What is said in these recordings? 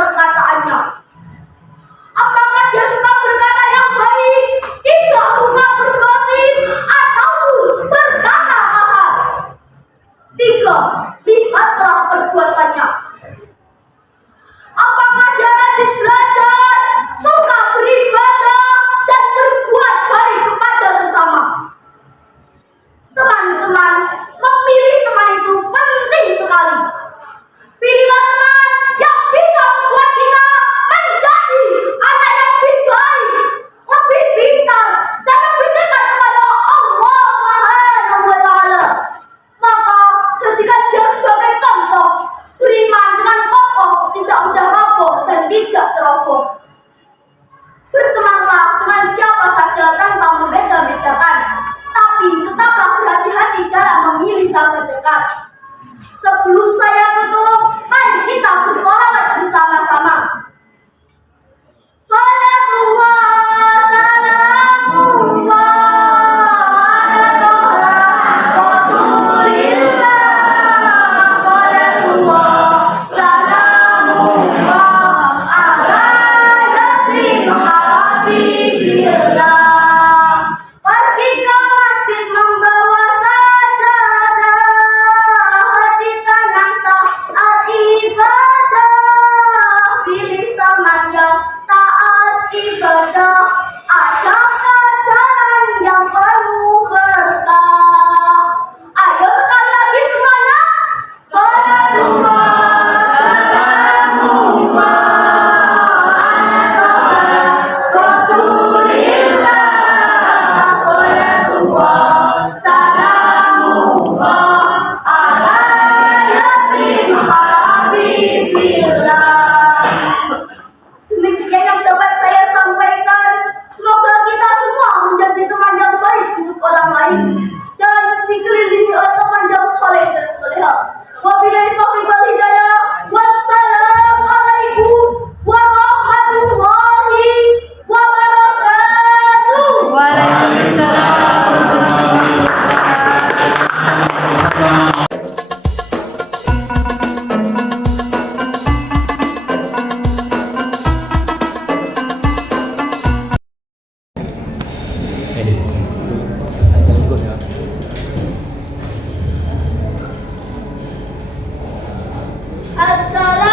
perkataannya. Apakah dia suka berkata yang baik, tidak suka bergosip, ataupun berkata kasar? 3. Lihatlah perbuatannya. Apakah dia rajin belajar, suka beribadah, dan berbuat baik kepada sesama? Teman-teman, memilih teman itu penting sekali. Pilihlah teman yang bisa membuat kita menjadi anak yang lebih baik, lebih pintar, dan lebih dekat kepada Allah Subhanahu wa Ta'ala. Maka jadikan dia sebagai contoh, beriman dengan kokoh, tidak mudah mabuk dan tidak ceroboh. Bertemanlah dengan siapa saja tanpa membeda-bedakan, tapi tetaplah berhati-hati dalam memilih sahabat dekat. Sebelum saya tutup, mari kita bersolawat bersama-sama. Salatullah, salamullah ala Rasulillah. Salatullah, salamullah ala Yasin Habibillah. Pergi ke masjid membawa sajadah, hati tenang saat ibadah. Pilih teman yang taat ibadah, ajak ke jalan yang penuh berkah. Ayo sekali lagi semuanya. Salatullah, salamullah ala Rasulillah. Salatullah, salamullah ala Yasin Habibillah. Demikian yang dapat saya sampaikan. Semoga kita semua menjadi teman yang baik untuk orang lain dan dikelilingi oleh teman yang soleh dan soleha. Wabillahi taufiq wal hidayah. Wassalamualaikum warahmatullahi wabarakatuh.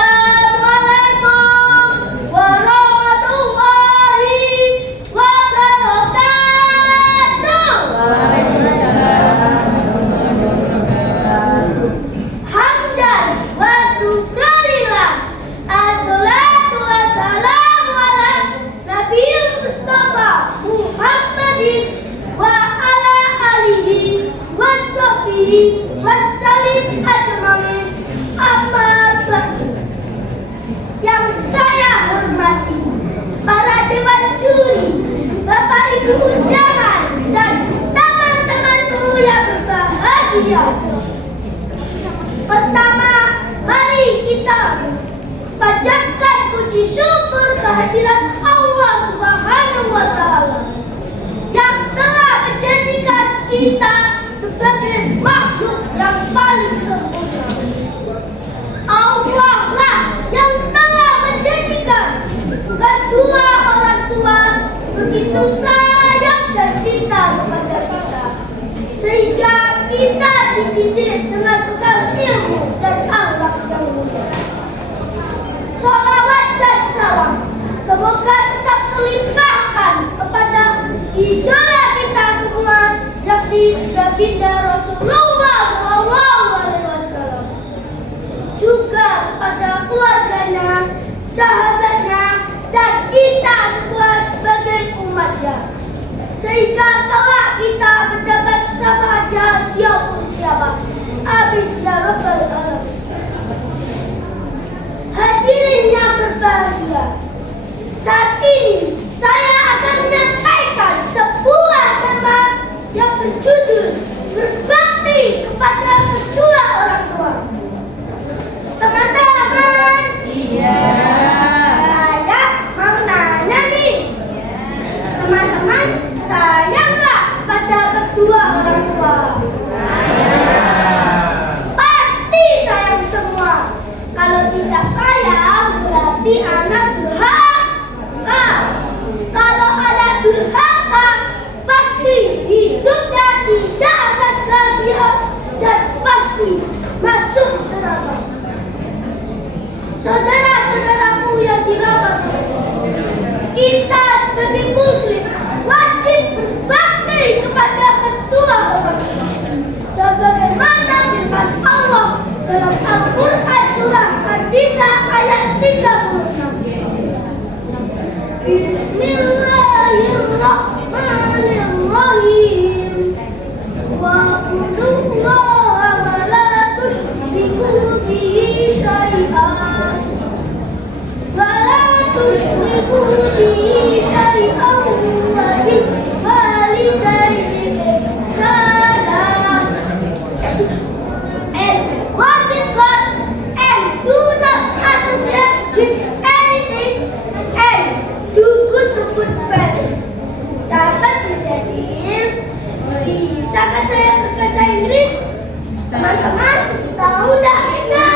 Assalamualaikum warahmatullahi wabarakatuh. Hamdan wa syukralillah. Assalatu wassalamu ala Nabiyil Mustafa Muhammadin wa ala alihi wa sahbihi wassalim ajmain. Amma ba'du. Yang saya hormati para dewan juri, Bapak Ibu undangan, dan teman-temanku yang berbahagia. Pertama, mari kita panjatkan puji syukur kehadiran Allah Subhanahu wa Ta'ala yang telah menjadikan kita sebagai makhluk yang paling sempurna. Allah lah yang telah menjadikan kedua orang tua begitu sayang dan cinta kepada kita, sehingga kita dididik dengan bekal ilmu dan akhlak yang mulia. Sholawat dan salam semoga tetap terlimpahkan kepada idola kita semua, yakni baginda Rasulullah SAW, juga kepada keluarganya, sahabatnya, dan kita semua sebagai umatnya, sehingga kelak kita mendapat syafaatnya yaumul qiyamah. Amin ya rabbal alamin. Hadirin yang berbahagia, saat ini saya akan menyampaikan sebuah tema yang berjudul berbakti kepada kedua orang tua. Teman-teman, iya. Kita sebagai muslim wajib berbakti kepada kedua orang tua. Sebagaimana firman Allah dalam Al-Quran surah An-Nisa ayat 36. Bismillahirrahmanirrahim. Wa'budullaha wa la tusyriku bihi syai'an. Wa la tusyriku bihi syai'an wa bil walidayni ihsana. And worship God and do not associate with anything and do good to good parents. Sahabat Mujahidin, bisakah saya berbahasa Inggris? Teman-teman, tahu tak kita?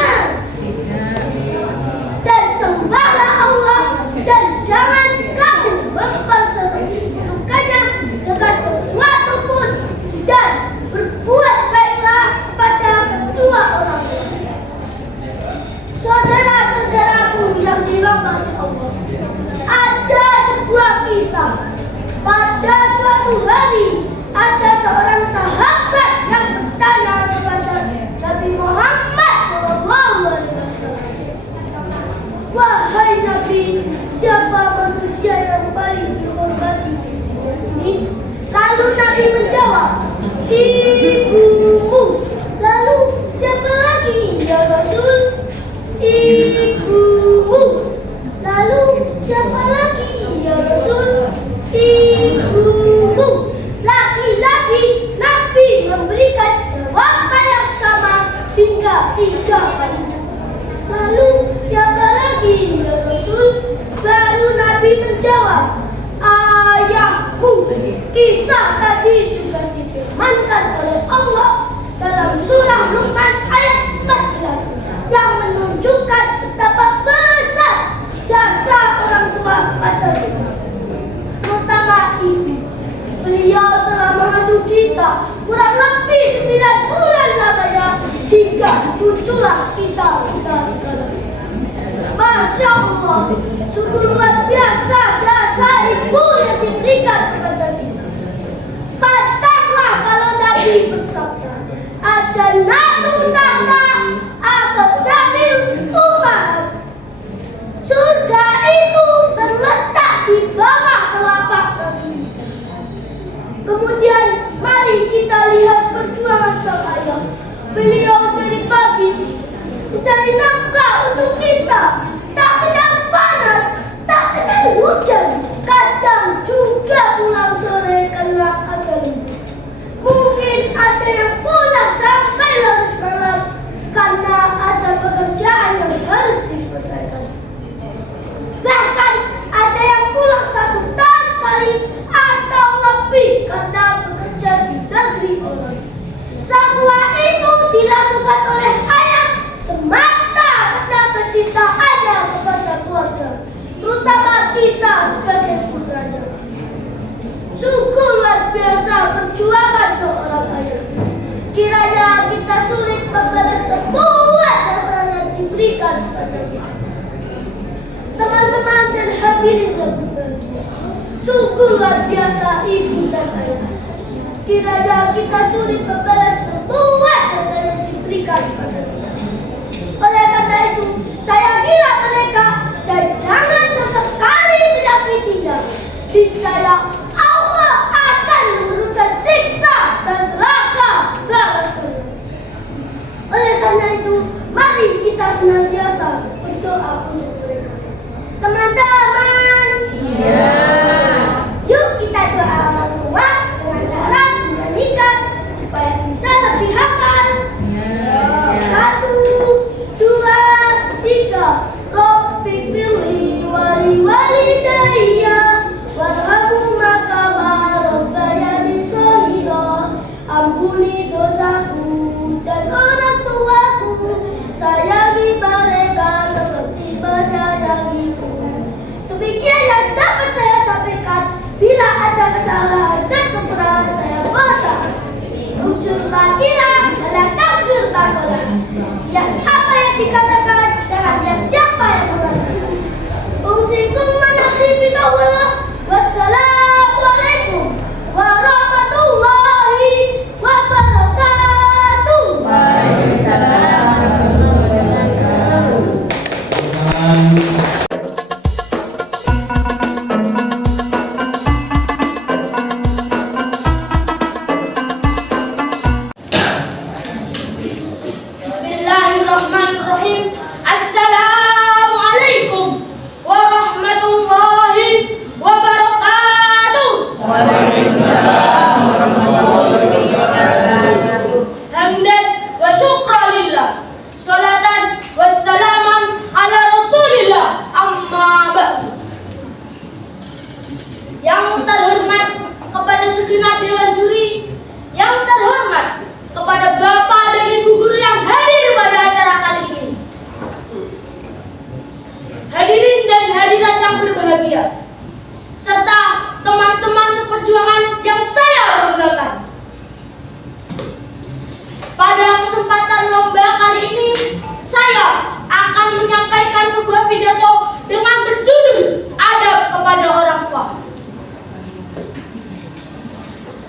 Dan sembahlah Allah dan jangan kamu mempersekutukannya dengan sesuatu pun, dan berbuat baiklah pada kedua orang tua. Saudara-saudaraku yang dirahmati Allah, ada sebuah kisah. Pada suatu hari ada seorang sahabat yang bertanya kepada Nabi Muhammad SAW, "Wahai Nabi, siapa manusia yang paling dihormati di dunia ini?" Lalu Nabi menjawab, "Ibumu." Lalu siapa lagi ya Rasul? "Ibumu." Lalu siapa lagi ya Rasul? "Ibumu." Lagi-lagi Nabi memberikan jawaban yang sama hingga 3 kali. Lalu siapa lagi ya Rasul? Baru Nabi menjawab, "Ayahku." Kisah tadi juga difirmankan oleh Allah dalam surah Luqman ayat 14 yang menunjukkan betapa besar jasa orang tua kepada kita, terutama ibu. Beliau telah mengandung kita kurang lebih 9 bulan lamanya hingga muncullah kita sekarang. Masya Allah, sungguh luar biasa jasa ibu yang diberikan kepada kita. Pantaslah kalau Nabi bersabda, "Al-jannatu tahta aqdamil ummahat." Surga itu terletak di bawah telapak kaki. Kemudian mari kita lihat perjuangan sang ayah. Beliau dari pagi mencari nafkah untuk kita, tak kenal panas, tak kenal hujan, kadang juga pulang sore karena ada libur. Mungkin ada yang pulang sampai larut malam karena ada pekerjaan yang harus diselesaikan. Bahkan ada yang pulang 1 tahun sekali atau lebih karena bekerja di negeri orang. Semua itu dilakukan oleh ayah semata karena kecintaannya kepada keluarga, terutama kita sebagai putranya. Sungguh luar biasa perjuangan seorang ayah. Kiranya kita sulit membalas semua jasa yang diberikan kepada kita. Teman-teman dan hadirin yang berbahagia, sungguh luar biasa ibu dan ayah. Kiranya kita sulit membalas semua jasa yang diberikan kepada kita. Oleh karena itu, sayangilah mereka dan jangan sesekali menyakitinya. Niscaya Allah akan menurunkan siksa dan neraka balasannya. Oleh karena itu, mari kita senantiasa berdoa untuk mereka. Teman-teman, yuk kita doa orang tua dengan cara menyanyikan supaya bisa lebih hafal. 1, 2, 3. Rabbi firli wali walidayya warhamhuma kama rabbayani shaghira. Ampuni dosaku dan orang tuaku, sayangi mereka seperti menyayangiku. Demikian yang dapat saya sampaikan. Bila ada kesalahan dan kekurangan, saya mohon maaf. Unsur bakilah dalam tafsir bakilah. Yang apa yang dikatakan jangan siapa yang mengatakan. Umsikum manasibina wala berbahagia, serta teman-teman seperjuangan yang saya banggakan. Pada kesempatan lomba kali ini, saya akan menyampaikan sebuah pidato dengan berjudul Adab kepada Orang Tua.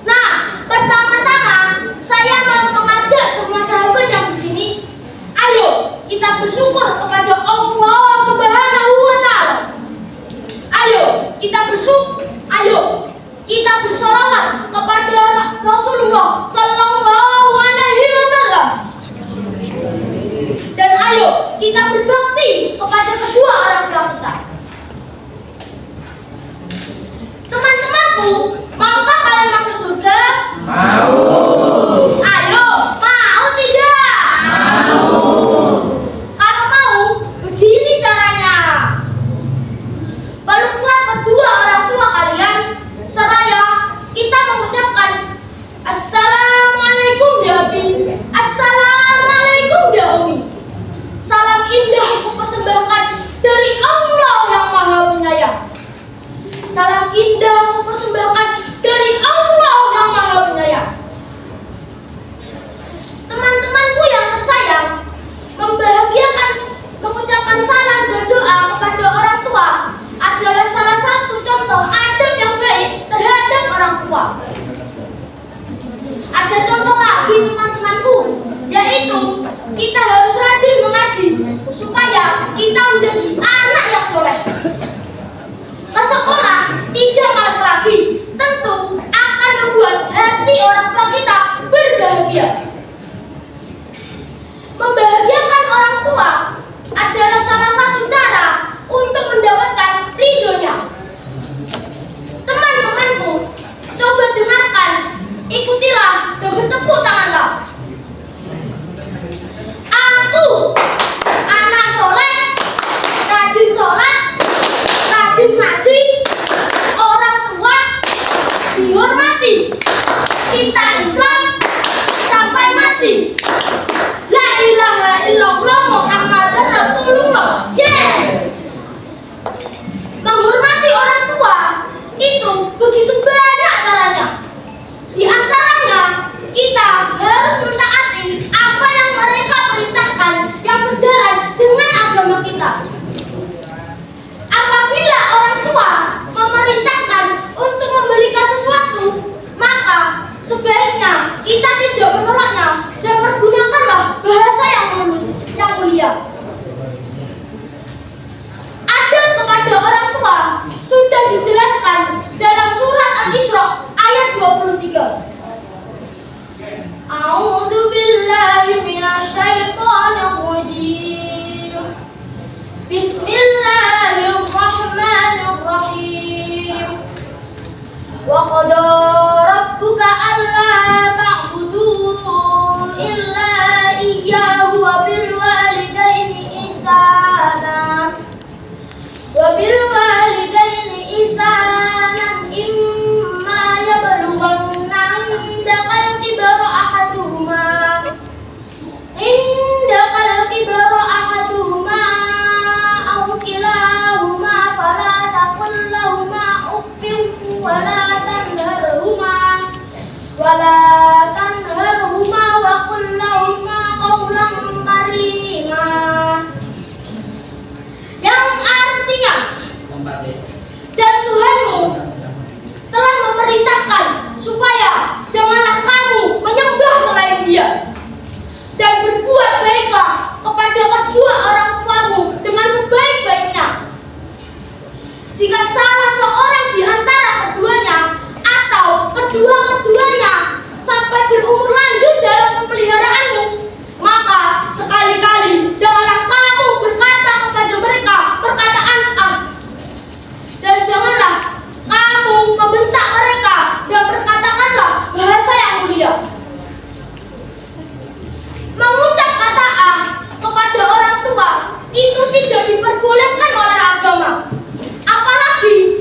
Nah, pertama-tama saya mau mengajak semua sahabat yang di sini, ayo kita bersyukur kepada Allah Subhanahu wa Ta'ala. Ayo kita bersolawat kepada Rasulullah Sallallahu Alaihi Wasallam. Dan ayo kita berbakti kepada kedua orang tua kita. Teman-temanku, maukah kalian masuk surga? Mau. Ayo, mau tidak? Mau. Kalau mau, begini caranya. Peluklah kedua orang tua kalian, seraya kita mengucapkan Assalamualaikum ya Abi, Assalamualaikum ya Umi. Salam indah kupersembahkan dari Allah yang Maha Penyayang. Salam indah kupersembahkan dari Allah yang Maha Penyayang. Teman-temanku yang tersayang, membahagiakan mengucapkan salam dan doa kepada orang tua adalah salah satu contoh adab yang baik terhadap orang tua. Ada contoh lagi teman-temanku, yaitu kita harus rajin mengaji supaya kita menjadi anak yang soleh. Ke sekolah tidak malas lagi, tentu akan membuat hati orang tua kita berbahagia. Membahagiakan orang tua adalah salah satu cara untuk mendapatkan ridhonya. Teman-temanku, coba dengarkan, ikutilah dan bertepuk tanganlah. Aku anak soleh, rajin sholat, rajin ngaji, orang tua dihormati, cinta Islam sampai mati. La ilaha illallah Muhammadar Rasulullah. Yes. Menghormati orang tua itu begitu banyak caranya. Di antaranya kita harus mentaati apa yang mereka perintahkan yang sejalan dengan agama kita. Apabila orang tua memerintahkan untuk memberikan sesuatu, maka sebaiknya kita tidak menolaknya dan pergunakanlah bahasa yang mulia. Adab kepada orang tua sudah dijelaskan dalam surat Al-Isra ayat 23. A'udzu billahi minasyaitonir rajim. Bismillahirrahmanirrahim. Wa qada rabbuka alla ta'budu illa iyyahu wa bil walidaini ihsana. Wa bil walidaini ihsanan imma yablughanna indakal kibara ahaduhuma aw kilahuma fala taqul lahumā uffin wa la tanharhuma wa qul lahumā qawlan karīmā. Yang artinya, dan Tuhanmu telah memerintahkan supaya janganlah kamu menyembah selain Dia, dan berbuat baiklah kepada kedua orang tuamu dengan sebaik-baiknya. Jika salah seorang di antara keduanya atau kedua-keduanya sampai berumur lanjut dalam pemeliharaanmu, maka sekali-kali janganlah kamu berkata kepada mereka perkataan dan janganlah kamu membentak mereka dan berkatakanlah bahasa yang mulia. Mengucap kata kepada orang tua itu tidak diperbolehkan oleh agama. Apalagi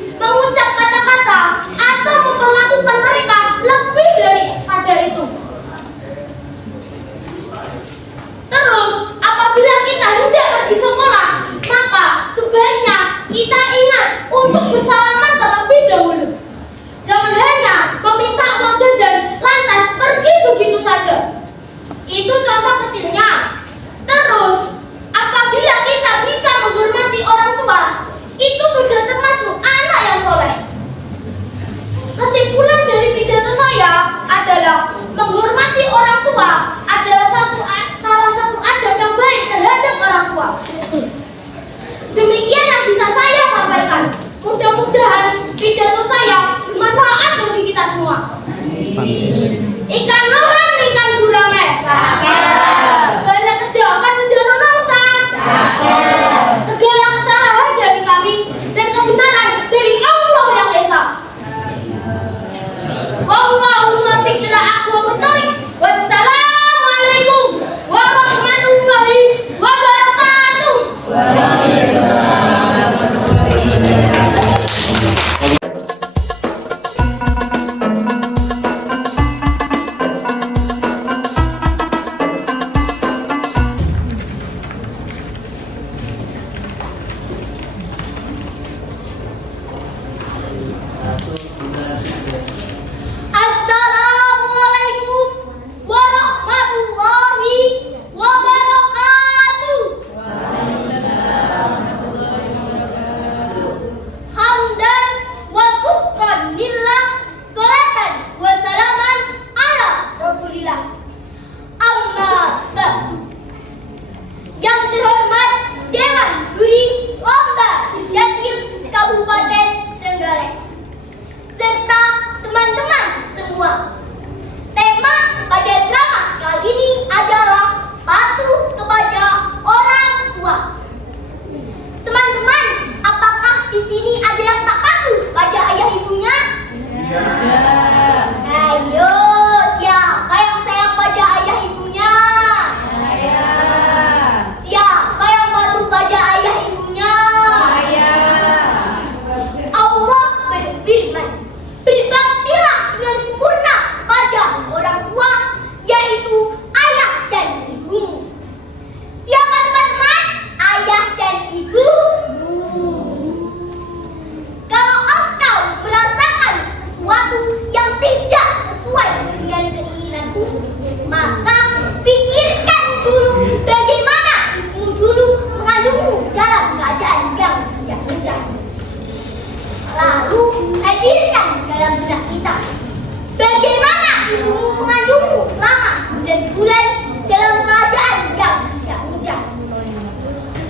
bulan dalam keadaan yang tidak mudah.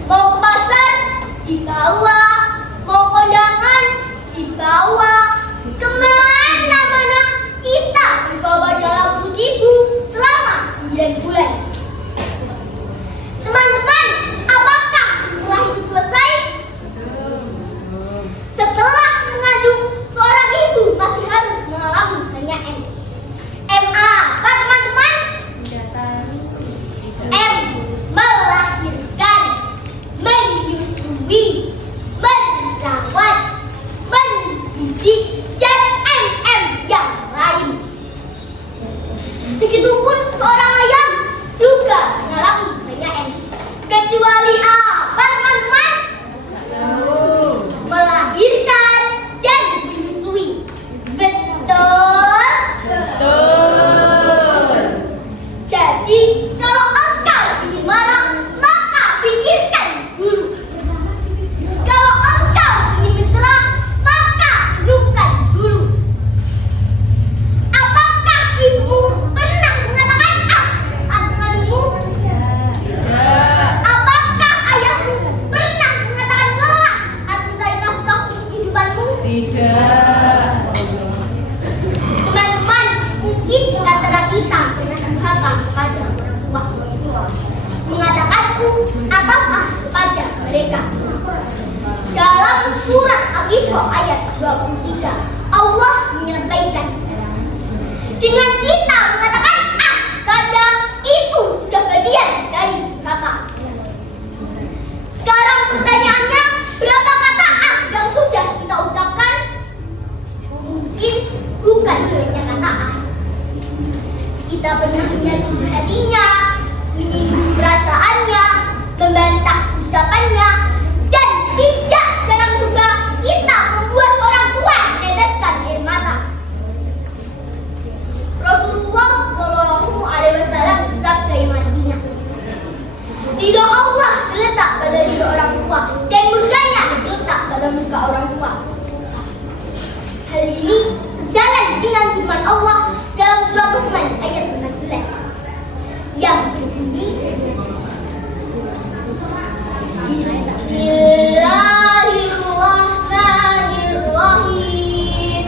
Mau ke pasar dibawa, mau kondangan dibawa, kemana-mana kita dibawa dalam perut ibu selama 9 bulan. Teman-teman, apakah setelah itu selesai? Setelah mengandung, seorang ibu masih harus mengalami hanya MA. Apa teman-teman? M. Melahirkan, menyusui, merawat, mendidik, dan MM yang lain. Begitupun seorang ayah juga mengalami banyak M. Kecuali apa teman-teman? Melahirkan dan menyusui. Betul? Jadi kalau engkau ingin marah, maka pikirkan dulu. Kalau engkau ingin mencela, maka renungkan dulu. Apakah ibumu pernah mengatakan saat mengandungmu? Apakah ayahmu pernah mengatakan lelah saat mencari nafkah untuk kehidupanmu? Teman-teman, mungkin di antara kita pernah durhaka kepada orang tua, mengatakanku atau kepada mereka. Dalam surat Al-Isra ayat 23, Allah menyampaikan, dengan kita mengatakan saja itu sudah bagian dari durhaka. Sekarang pertanyaannya, berapa kata yang sudah kita ucapkan? Mungkin bukan hanya kata kita pernah menyakiti hatinya, menyinggung perasaannya, membantah ucapannya, dan tidak jarang juga kita membuat orang tua meneteskan air mata. Rasulullah Shallallahu Alaihi Wasallam bersabda yang artinya, ridho Allah terletak pada ridho orang tua dan murkanya terletak pada murka orang tua. Hal ini sejalan dengan firman Allah dalam surat Luqman ayat 16 yang berbunyi, Bismillahirrahmanirrahim.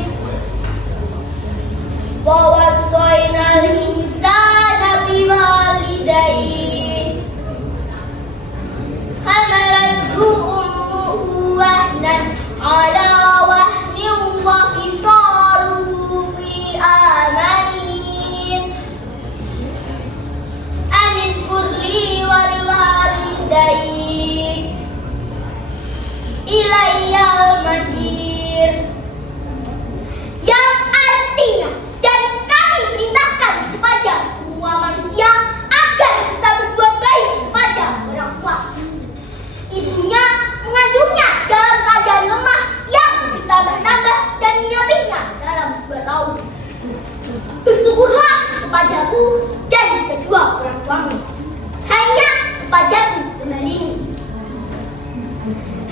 Wa wassaynal insana biwalidayhi hamalathu ummuhu wahnan ala wahnin wa fisaluhu fi amanin anishkur li wa liwalidayhi ilayyal masir, yang artinya, dan kami perintahkan kepada semua manusia agar bisa berbuat baik kepada orang tua. Ibunya mengandungnya dalam keadaan lemah yang bertambah-tambah dan menyapihnya dalam 2 tahun. Bersyukurlah kepadaku dan kedua orang tuamu, hanya kepadaku kembalimu.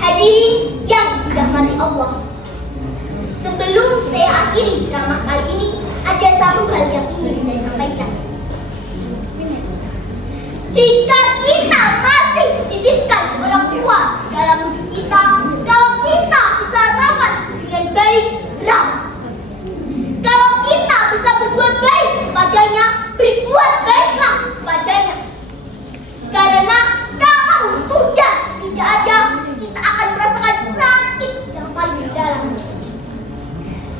Hadirin yang dirahmati Allah, sebelum saya akhiri ceramah kali ini, ada satu hal yang ingin saya sampaikan. Jika kita masih dititipkan orang tua dalam hidup kita, kalau kita bisa rawat dengan baik, rawat. Kalau kita bisa berbuat baik kepadanya, berbuat baiklah kepadanya. Karena kalau sudah tidak ada, kita akan merasakan sakit yang paling dalam.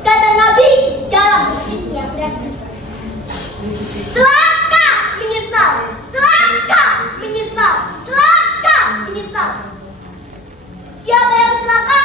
Kata Nabi dalam hadisnya berarti, celaka menyesal, celaka menyesal, celaka menyesal. Siapa yang celaka?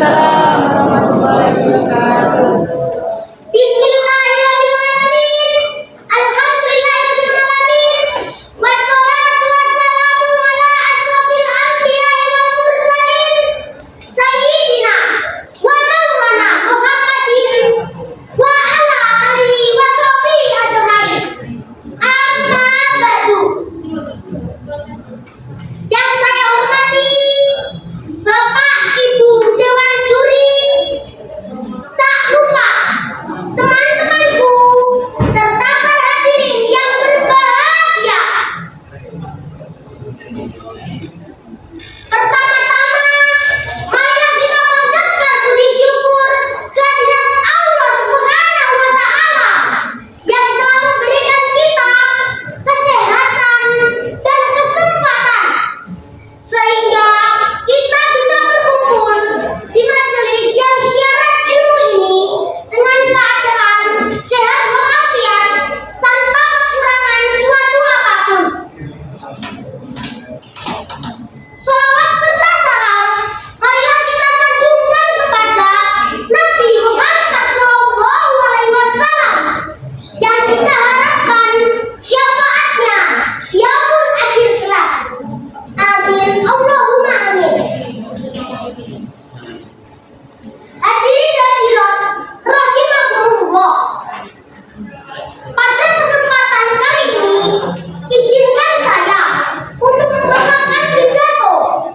Waalaikumsalam warahmatullahi wabarakatuh. Bismillahirrahmanirrahim. Alhamdulillahirrahmanirrahim. Wassalatu wassalamu ala asrofil anbiya'i wal mursalin Sayyidina wa maulana Muhammadin wa ala alihi wa sahbihi ajmain. Amma ba'du. Yang saya hormati Bapak Ibu Dewan Juri, tak lupa teman-temanku serta para hadirin yang berbahagia. Pertama-tama, marilah kita panjatkan puji syukur kehadirat Allah Subhanahu wa Ta'ala yang telah memberikan kita kesehatan dan kesempatan sehingga kita bisa berkumpul di majelis yang syarat ilmu ini dengan keadaan sehat walafiat tanpa kekurangan suatu apapun. Salawat serta salam marilah kita sanjungkan kepada Nabi Muhammad SAW yang kita harapkan syafaatnya di yaumul akhir kelak. Amin, Allahumma amin. Hadirin hadirat rahimakumullah. Pada kesempatan kali ini, izinkan saya untuk membawakan pidato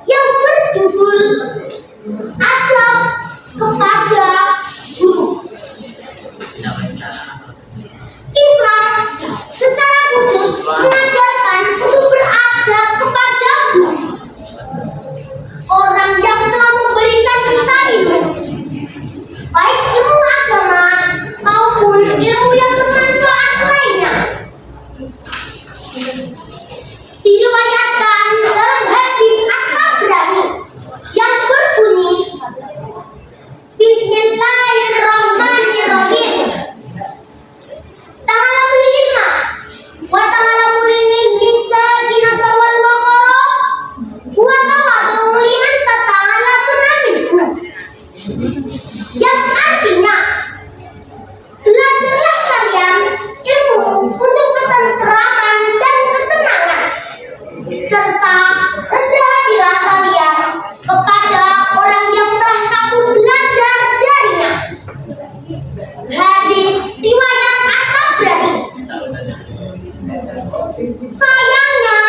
yang berjudul Adab kepada Guru. Islam secara khusus mengajarkan untuk beradab kepada guru, orang yang telah memberikan kita ilmu, baik ilmu agama maupun ilmu yang bermanfaat lainnya. Diriwayatkan dalam hadis At-Tabrani yang berbunyi, Bismillahirrahmanirrahim. Ta'ala kulilma wa ta'ala kulilin bisa kinata wal waqara wa tawadu liman tata'ala punaminku, yang artinya belajarlah kalian ilmu untuk ketenteraman dan ketenangan, serta rendah hatilah kalian kepada orang yang telah kamu belajar darinya. Hadis riwayat At-Tabrani. Sayangnya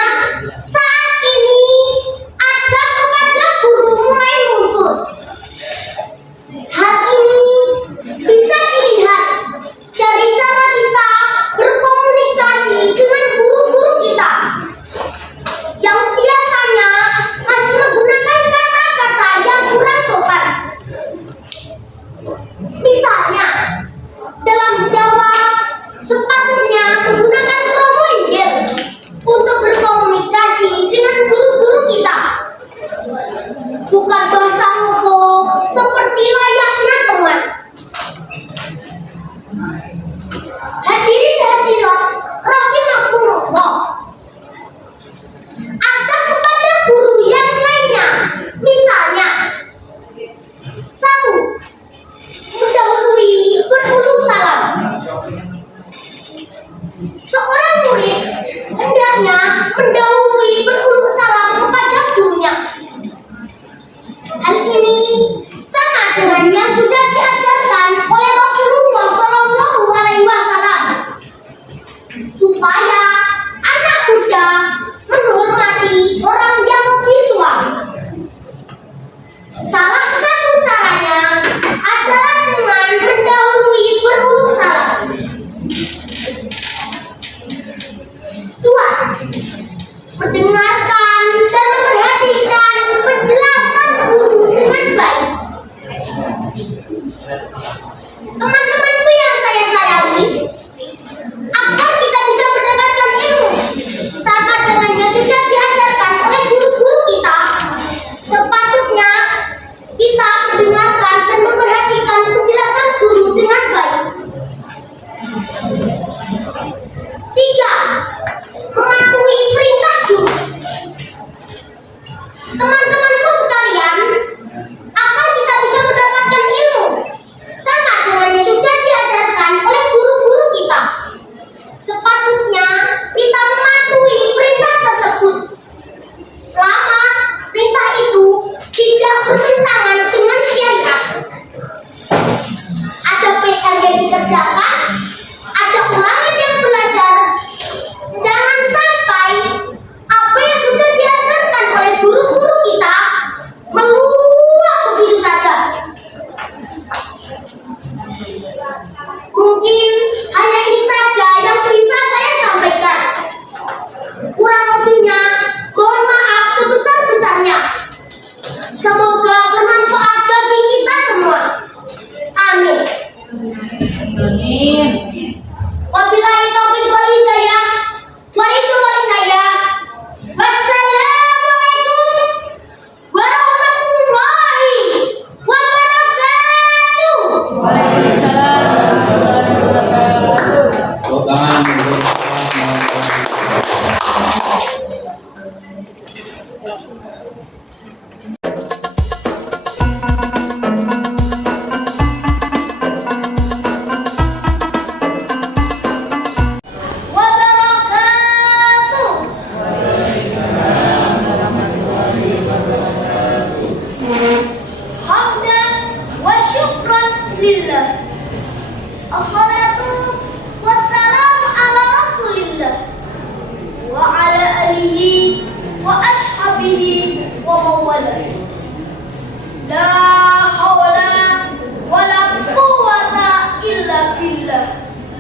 saat ini adab kepada guru mulai luntur. Hal ini bisa dilihat dari cara kita berkomunikasi dengan guru-guru kita yang biasanya masih menggunakan kata-kata yang kurang sopan. Misalnya, dalam jawab sepatutnya menggunakan promoinggil untuk berkomunikasi dengan guru-guru kita, bukan bahasa ngoko seperti layaknya teman. Hadirin hadirat rahimakumullah. Adab kepada guru yang lainnya, misalnya, 1. Mendahului beruluk salam. Seorang murid hendaknya mendahului beruluk salam kepada gurunya. Hal ini sama dengan yang sudah diajarkan oleh Rasulullah SAW, supaya anak muda menghormati orang yang lebih tua. Salah satu caranya adalah dengan mendahului beruluk salam. 2. Mendengarkan dan memperhatikan penjelasan guru dengan baik.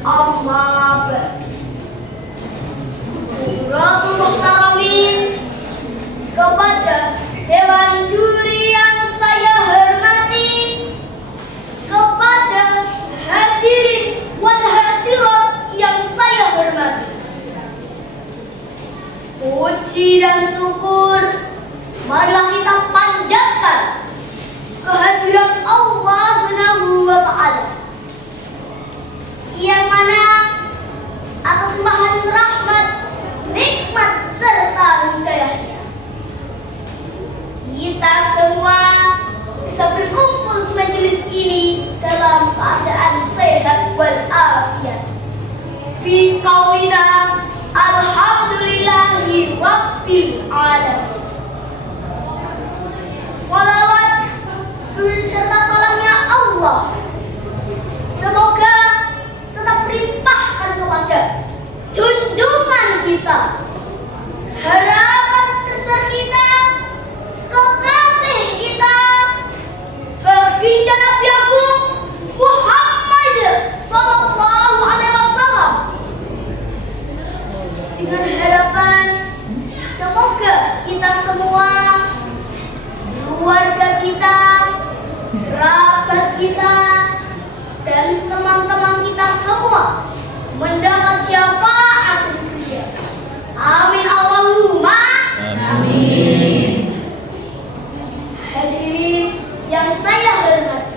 Amma ba'd. Hadirin muhtaramin, kepada Dewan Juri yang saya hormati, kepada hadirin wal hadirat yang saya hormati, puji dan syukur marilah kita panjatkan kehadirat Allah Subhanahu wa Ta'ala, yang mana atas limpahan rahmat, nikmat serta hidayahnya kita semua bisa berkumpul di majelis ini dalam keadaan sehat walafiat. Bi qaulina alhamdulillahi rabbil alamin. Shalawat serta salamnya Allah semoga tetap limpahkan kepada junjungan kita, harapan terbesar kita, kekasih kita, baginda Nabi Agung Muhammad sallallahu alaihi wasallam, dengan harapan semoga kita semua, keluarga kita, kerabat kita, dan teman-teman kita semua mendapat syafaat dari beliau. Amin Allahumma Amin. Hadirin yang saya hormati,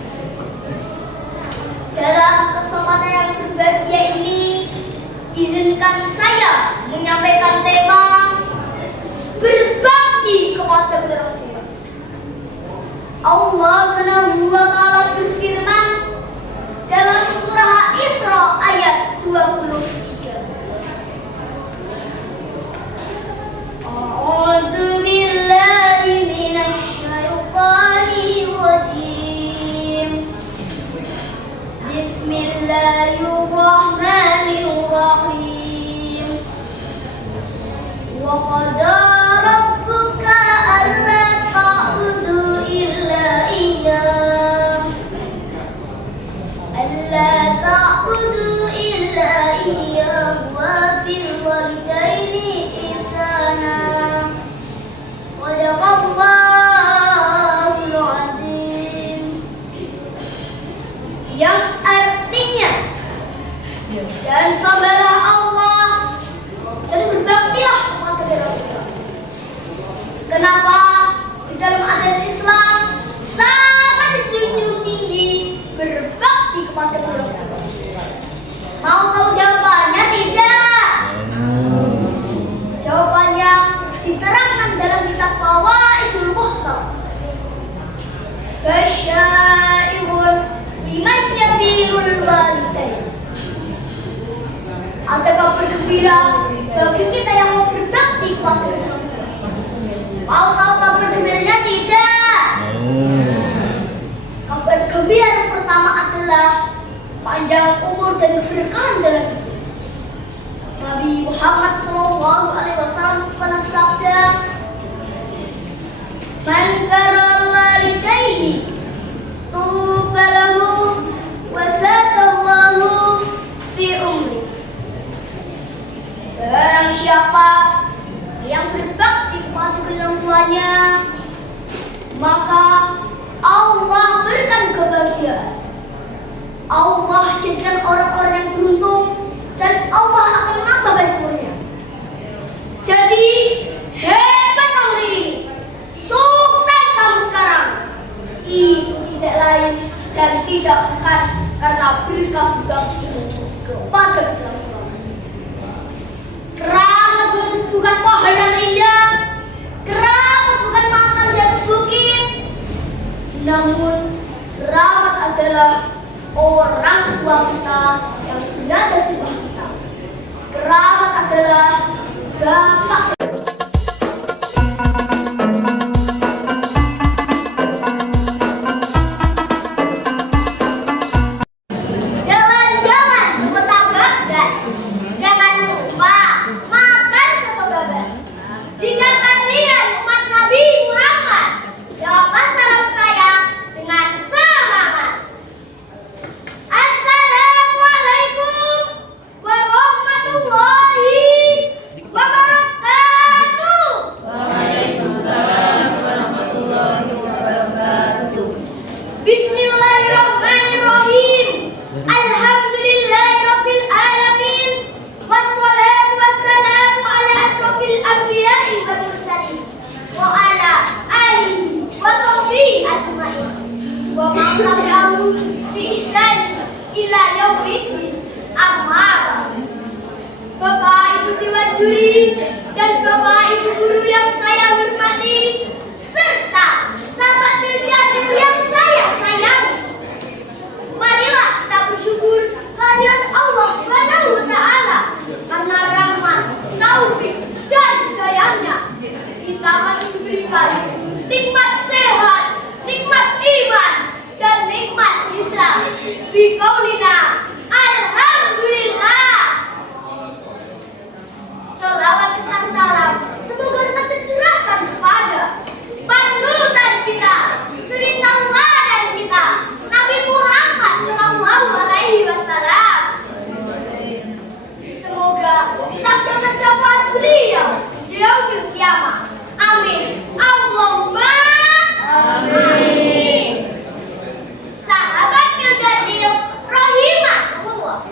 dalam kesempatan yang berbahagia ini, izinkan saya menyampaikan tema berbakti kepada orang tua. Allah Subhanahu wa Ta'ala berfirman dalam surah Isra ayat 23. A'udzu billahi minasy syaithanir rajim. Bismillahirrahmanirrahim. Wa qada rabbuka alla ta'budu illa iyyah. Alla ta'budu illa iyyah wa bil walidaini ihsana. Shadaqallahul adzim. Yang artinya, dan sembahlah Allah dan berbaktilah kepada orang tua. Kenapa di dalam ajaran Islam sangat dijunjung tinggi berbakti kepada orang tua? Mau tahu jawabannya? Tidak. Jawabannya diterangkan dalam kitab Fawaidul Muhtar. Basyairun liman yabirul walidain. Ada kabar gembira bagi kita yang mau berbakti kepada orang tua. Mau tahu kabar gembiranya? Tidak. Kabar gembira yang pertama adalah panjang umur dan keberkahan dalam hidup. Nabi Muhammad sallallahu alaihi wasallam pernah bersabda, "Man barra walidayhi tuba lahu wa zadallahu fi umri." Barang siapa yang berbakti kepada kedua tuanya, maka Allah berikan kebahagiaan. Allah jadikan orang-orang yang beruntung, dan Allah akan menambah banyak umurnya. Jadi hebat kamu ini, sukses kamu sekarang. Itu tidak lain dan tidak bukan karena berkat baktimu kepada kedua tua. Keramat bukan pohon yang indah, keramat bukan makan di atas bukit, namun keramat adalah orang tua kita yang berada di bawah kita. Keramat adalah bapak. Jalan-jalan ke kota Baghdad. Jangan lupa makan soto babat. Jika kalian umat Nabi Muhammad, jawablah salam saya dengan semangat. Assalamualaikum Bismillahirrahmanirrahim. Alhamdulillahirabbil alamin. Wassalatu wassalamu ala asyrofil anbiya'i wal mursalin wa ala alihi wa sahbihi ajmain. Wa man tabi'ahum bi ihsan ila yaumiddin. Amma ba'du. Bapak Ibu Dewan Juri dan Bapak Ibu guru yang saya hormati, serta sahabat Pilgacil yang saya sayangi, marilah kita bersyukur kehadirat Allah Subhanahu wa Ta'ala karena rahmat, taufik, dan hidayahnya kita masih diberikan nikmat sehat, nikmat iman, dan nikmat Islam. Biqaulina alhamdulillah. Selawat serta salam semoga tetap tercurahkan kepada panutan kita, suri tauladan kita, Nabi Muhammad SAW. Semoga kita mendapat syafaat beliau di yaumil qiyamah. Amin. Allahumma amin. Sahabat Pilgacil rahimahullah.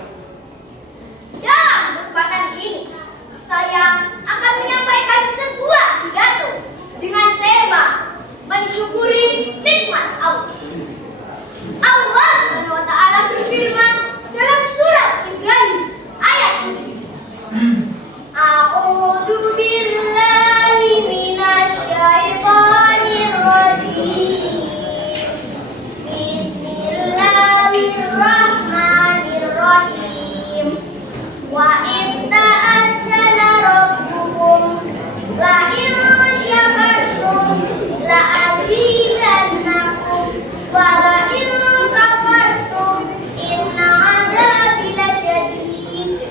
Dalam kesempatan ini saya akan menyampaikan sebuah pidato dengan tema mensyukuri nikmat Allah. Allah Subhanahu wa Ta'ala berfirman dalam surat Ibrahim ayat 7. A'udzu billahi minasy syaithanir rajim. Bismillahirrahmanirrahim. Wa in ta'azzana rabbukum la in syakartum la azidannakum wa la in kafartum inna 'adzabi lasyadid.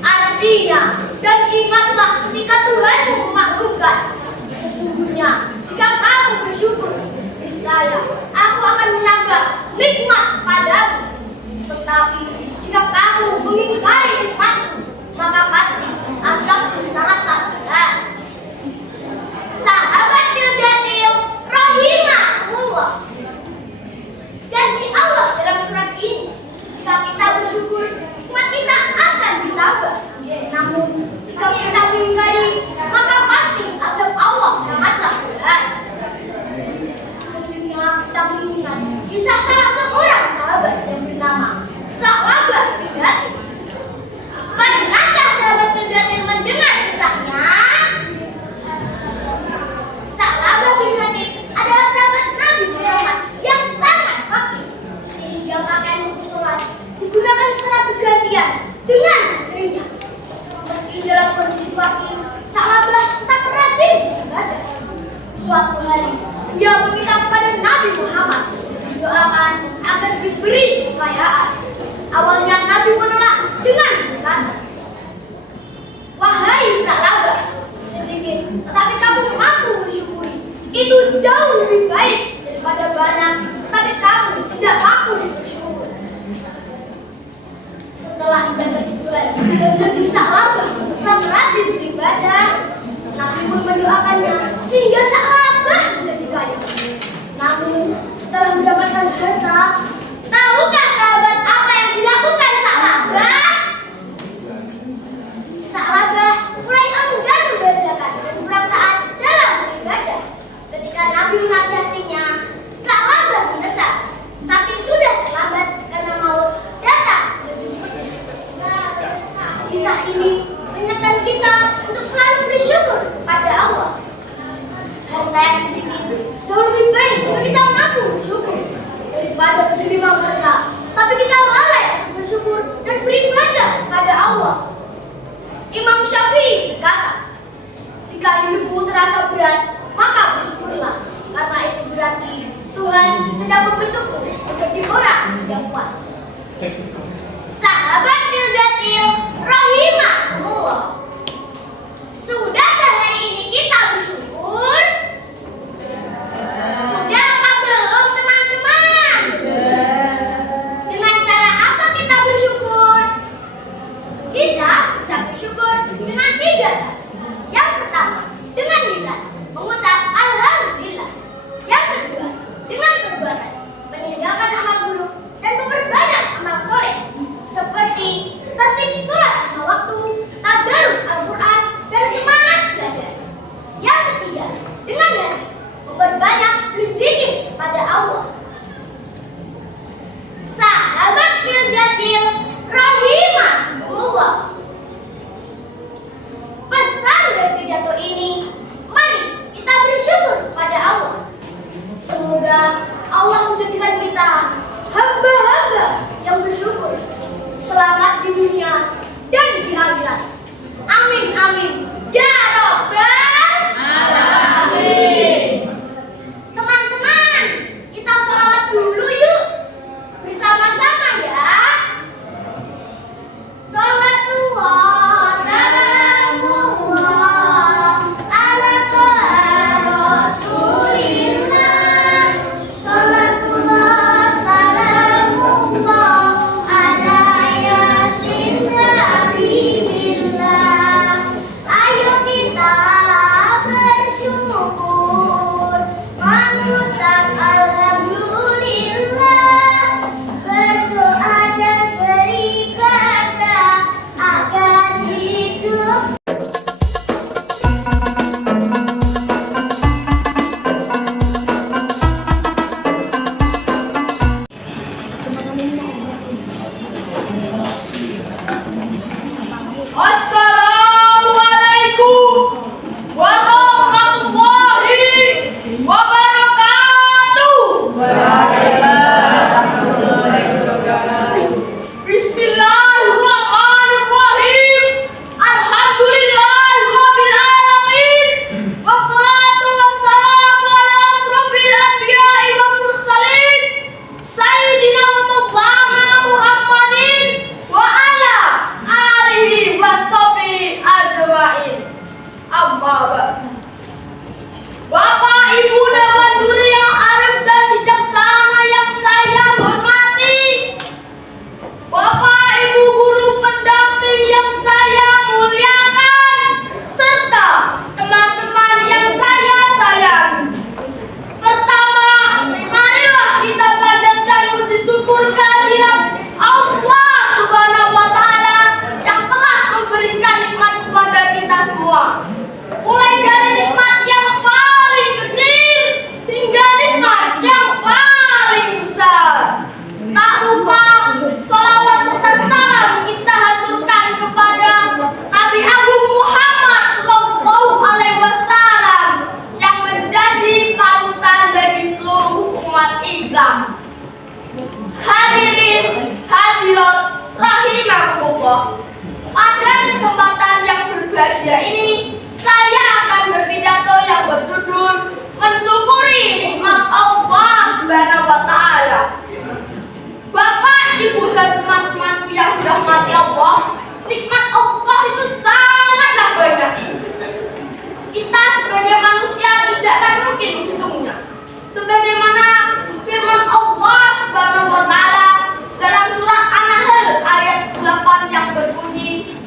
Artinya, dan ingatlah ketika Tuhanmu memaklumkan, sesungguhnya jika kamu bersyukur, niscaya aku akan menambah nikmat padamu. Tetapi jika kamu mengingkari nikmatku, maka pasti azabku sangatlah berat. Sahabat Pilgacil rahimahullah. Janji Allah dalam surat ini, jika kita bersyukur, nikmat kita akan ditambah. Namun jika kita mengingkari, maka pasti azab Allah sangatlah berat. Sejenak kita mengingat kisah salah seorang sahabat yang bernama Sa'labah bin Hatib. Pernahkah sahabat Pilgacil mendengar kisahnya? Sa'labah bin Hatib adalah sahabat Nabi Muhammad yang sangat fakir, sehingga pakaian untuk sholat digunakan secara bergantian dengan istrinya. Meski dalam kondisi fakir, Sa'labah tetap rajin beribadah. Suatu hari, dia meminta kepada Nabi Muhammad didoakan agar diberi kekayaan. Awalnya Nabi menolak dengan berkata, "Wahai Sa'labah, sedikit tetapi kamu mampu bersyukuri, itu jauh lebih baik daripada banyak tetapi kamu tidak mampu bersyukur." Setelah mendapat itulah dan janji Sa'labah tetap rajin beribadah, Nabi pun mendoakannya sehingga Sa'labah menjadi kaya. Namun setelah mendapatkan harta, tahukah sahabat apa yang dilakukan Sa'labah? Sa'labah mulai enggan membiasakan dan kurang taat dalam beribadah. Ketika Nabi menasihatinya, Sa'labah menyesal, tapi sudah terlambat karena maut datang menjemputnya. Kisah ini mengingatkan kita untuk selalu bersyukur pada Allah. Harta yang sedikit jauh lebih baik jika kita mampu bersyukur daripada menerima harta tapi kita lalai bersyukur dan beribadah pada Allah. Imam Syafi'i berkata, jika hidupmu terasa berat, maka bersyukurlah, karena itu berarti Tuhan sedang membentukmu menjadi orang yang kuat. Sahabat Pilgacil rahimahullah. Sudahkah hari ini kita bersyukur? Sudah apa belum teman-teman? Dengan cara apa kita bersyukur? Kita bisa bersyukur dengan 3 cara. Yang pertama, dengan lisan mengucap alhamdulillah. Yang kedua, dengan perbuatan Islam. Hadirin hadirat rahimakumullah. Pada kesempatan yang berbahagia ini, saya akan berpidato yang berjudul mensyukuri nikmat Allah Subhanahu wa taala. Bapak, Ibu dan teman-temanku yang dirahmati Allah, nikmat Allah itu sangatlah banyak. Kita sebagai manusia tidak akan mungkin menghitungnya. Sebagaimana firman Allah Subhanahu wa taala dalam surat An-Nahl ayat 8 yang berbunyi,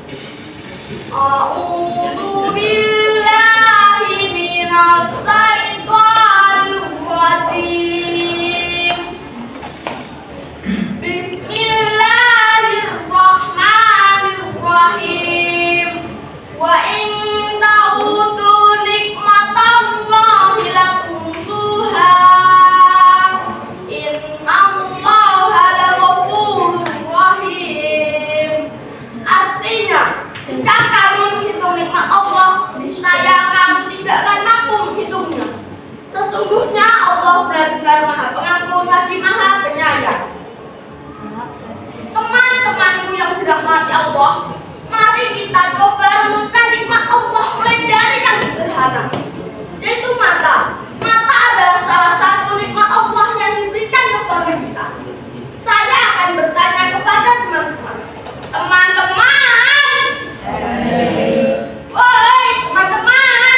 A'udzu billahi minas syaitonir rajim. Bismillahirrahmanirrahim. Wa in ta'udu nikmatallahi latunsuha. Innallaha laghafurur rahim. Artinya, jika kamu menghitung nikmat Allah, niscaya kamu tidak akan mampu menghitungnya. Sesungguhnya Allah benar-benar Maha Pengampun lagi Maha Penyayang. Teman-temanku yang dirahmati Allah, mari kita coba renungkan nikmat Allah mulai dari yang sederhana, yaitu mata. Mata adalah salah satu nikmat Allah yang diberikan kepada kita. Saya akan bertanya kepada teman-teman. Teman-teman, woi teman-teman,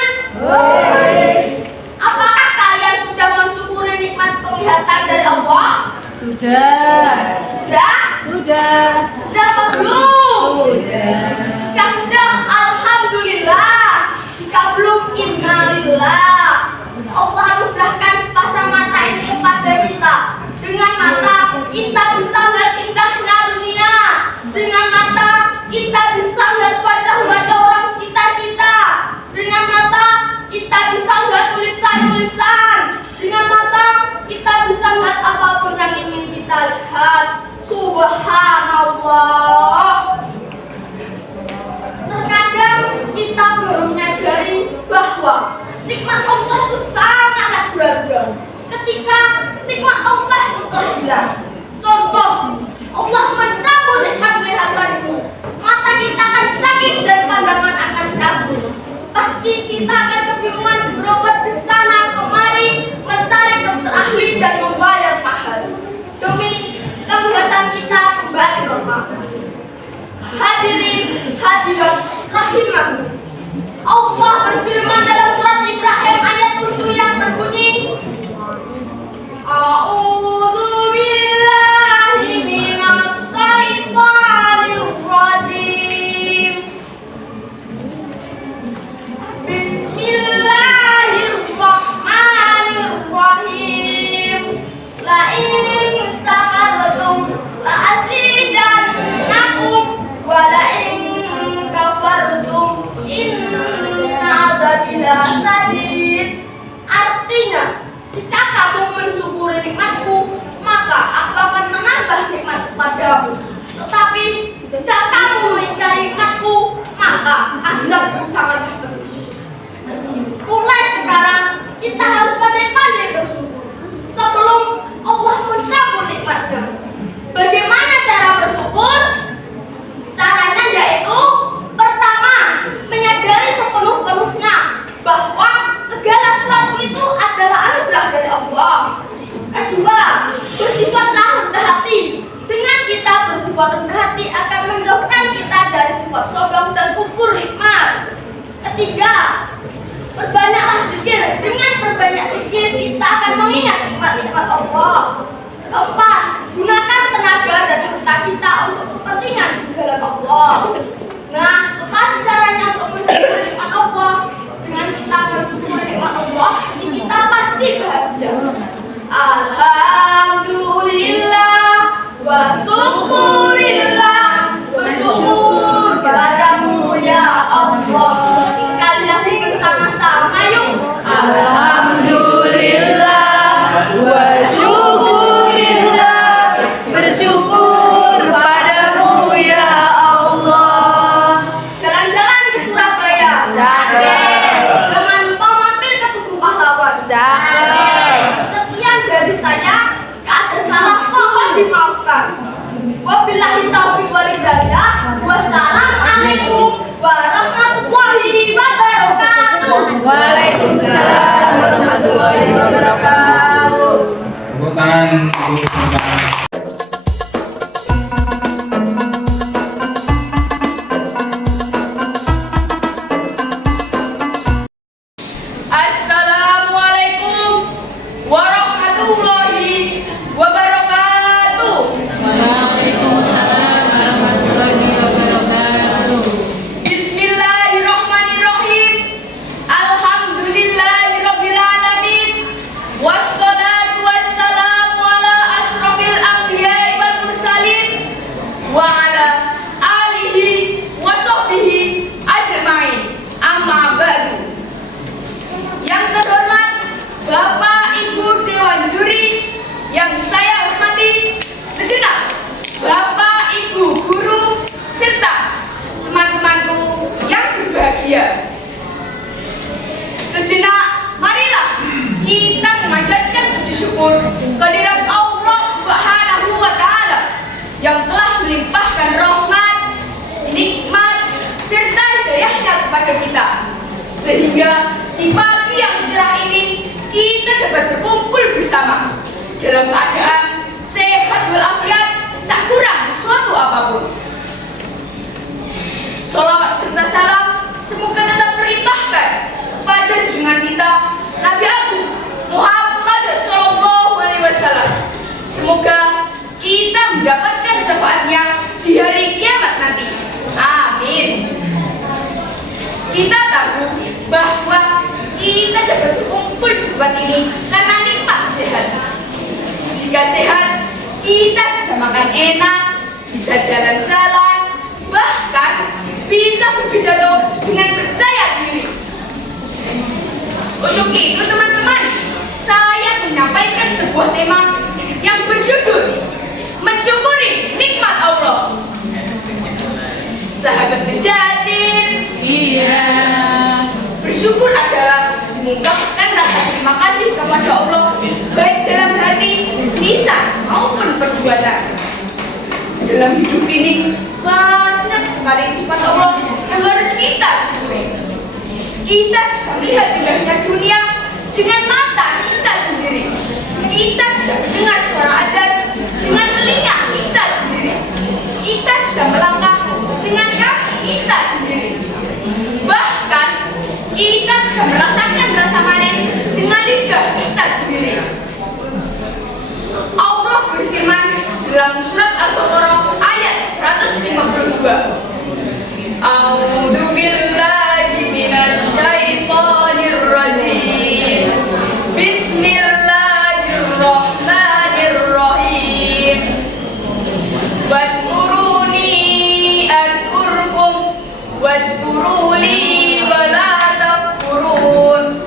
apakah kalian sudah mensyukuri nikmat penglihatan dari Allah? Sudah. Sudah? Sudah. Sudah apa belum? Sudah. Jika sudah, alhamdulillah. Jika belum, innalillah. Allah anugerahkan sepasang mata ini kepada kita. Dengan mata kita bisa melihat indahnya dunia. Dengan mata kita bisa melihat wajah-wajah orang sekitar kita. Dengan mata kita bisa melihat tulisan-tulisan. Dengan mata kita bisa melihat apapun yang ingin kita lihat. Subhanallah. Terkadang kita baru menyadari bahwa nikmat Allah itu sangatlah berharga ketika nikmat Allah itu telah hilang. Contoh, Allah mencabut nikmat penglihatan itu, mata kita akan sakit dan pandangan akan kabur. Pasti kita akan kebingungan berobat ke sana kemari mencari dokter ahli dan membayar mahal demi penglihatan kita kembali normal. Hadirin hadirat rahimakumullah. Allah berfirman dalam surat Ibrahim ayat 7 yang berbunyi, A'udzu billahi minas syaitonir rajim. Bismillahirrahmanirrahim. La in sakartum la azidannakum wa la in kafartum inna adzabi lasyadid. Artinya, jika kamu mensyukuri nikmatku, maka aku akan menambah nikmat kepadamu. Tetapi jika kamu mengingkari nikmatku, maka azabku sangat pedih. Mulai sekarang kita harus pandai-pandai bersyukur sebelum Allah mencabut nikmatnya. Bagaimana cara bersyukur? Caranya yaitu pertama, menyadari sepenuh-penuhnya bahwa segala sesuatu itu adalah anugerah dari Allah. Kedua, bersifatlah rendah hati. Dengan kita bersifat rendah hati akan menjauhkan kita dari sifat sombong dan kufur nikmat. Ketiga, perbanyaklah zikir. Dengan perbanyak zikir kita akan mengingat nikmat-nikmat Allah. Keempat, gunakan tenaga dan harta kita untuk kepentingan di jalan Allah. Nah, apa caranya untuk mensyukuri nikmat Allah? Dengan kita mensyukuri nikmat Allah, kita pasti bahagia. Alhamdulillah wa syukurillah, bersyukur padamu ya Allah. Sekali lagi bersama-sama yuk. Alhamdulillah wa syukur Assalamualaikum warahmatullahi wabarakatuh. Waalaikumsalam warahmatullahi wabarakatuh. Bismillahirrahmanirrahim. Alhamdulillahirabbil alamin. Wassalatu wassalamu ala asrofil anbiya'i wal mursalin wa ala alihi wa sahbihi ajmain. Amma ba'du. Yang terhormat Bapak Ibu Dewan Juri yang saya hormati, segenap Bapak Ibu guru serta teman-temanku yang berbahagia. Sejenak marilah kita memanjatkan puji syukur kehadirat Allah Subhanahu wa taala yang telah melimpahkan rahmat, nikmat serta hidayahnya kepada kita, sehingga di pagi yang cerah ini kita dapat berkumpul bersama dalam keadaan sehat walafiat, tak kurang suatu apapun. Sholawat serta salam semoga tetap terlimpahkan kepada junjungan kita Nabi Agung Muhammad Sallallahu Alaihi Wasallam. Semoga kita mendapatkan syafaatnya di hari kiamat nanti. Amin. Kita tahu bahwa kita dapat berkumpul di tempat ini karena nikmat sehat. Jika sehat, kita bisa makan enak, bisa jalan-jalan, bahkan bisa berpidato dengan percaya diri. Untuk itu teman-teman, saya menyampaikan sebuah tema yang berjudul mensyukuri nikmat Allah. Sahabat Mendajil, Iya. bersyukur adalah mengungkapkan rasa terima kasih kepada Allah baik dalam hati, lisan maupun perbuatan. Dalam hidup ini banyak sekali nikmat Allah yang harus kita syukuri. Kita bisa melihat indahnya dunia dengan mata kita sendiri. Kita bisa mendengar suara azan dengan telinga kita sendiri. Kita bisa melangkah dengan kaki kita sendiri. Bahkan kita bisa merasakan rasa manis dengan lidah kita sendiri. Allah berfirman dalam surat Al-Baqarah ayat 152. A'udzu billahi minasyaitonir rajim. Bismillahirrahmanirrahim. Wadkuruni adkurkum waskuruli wala takfurun,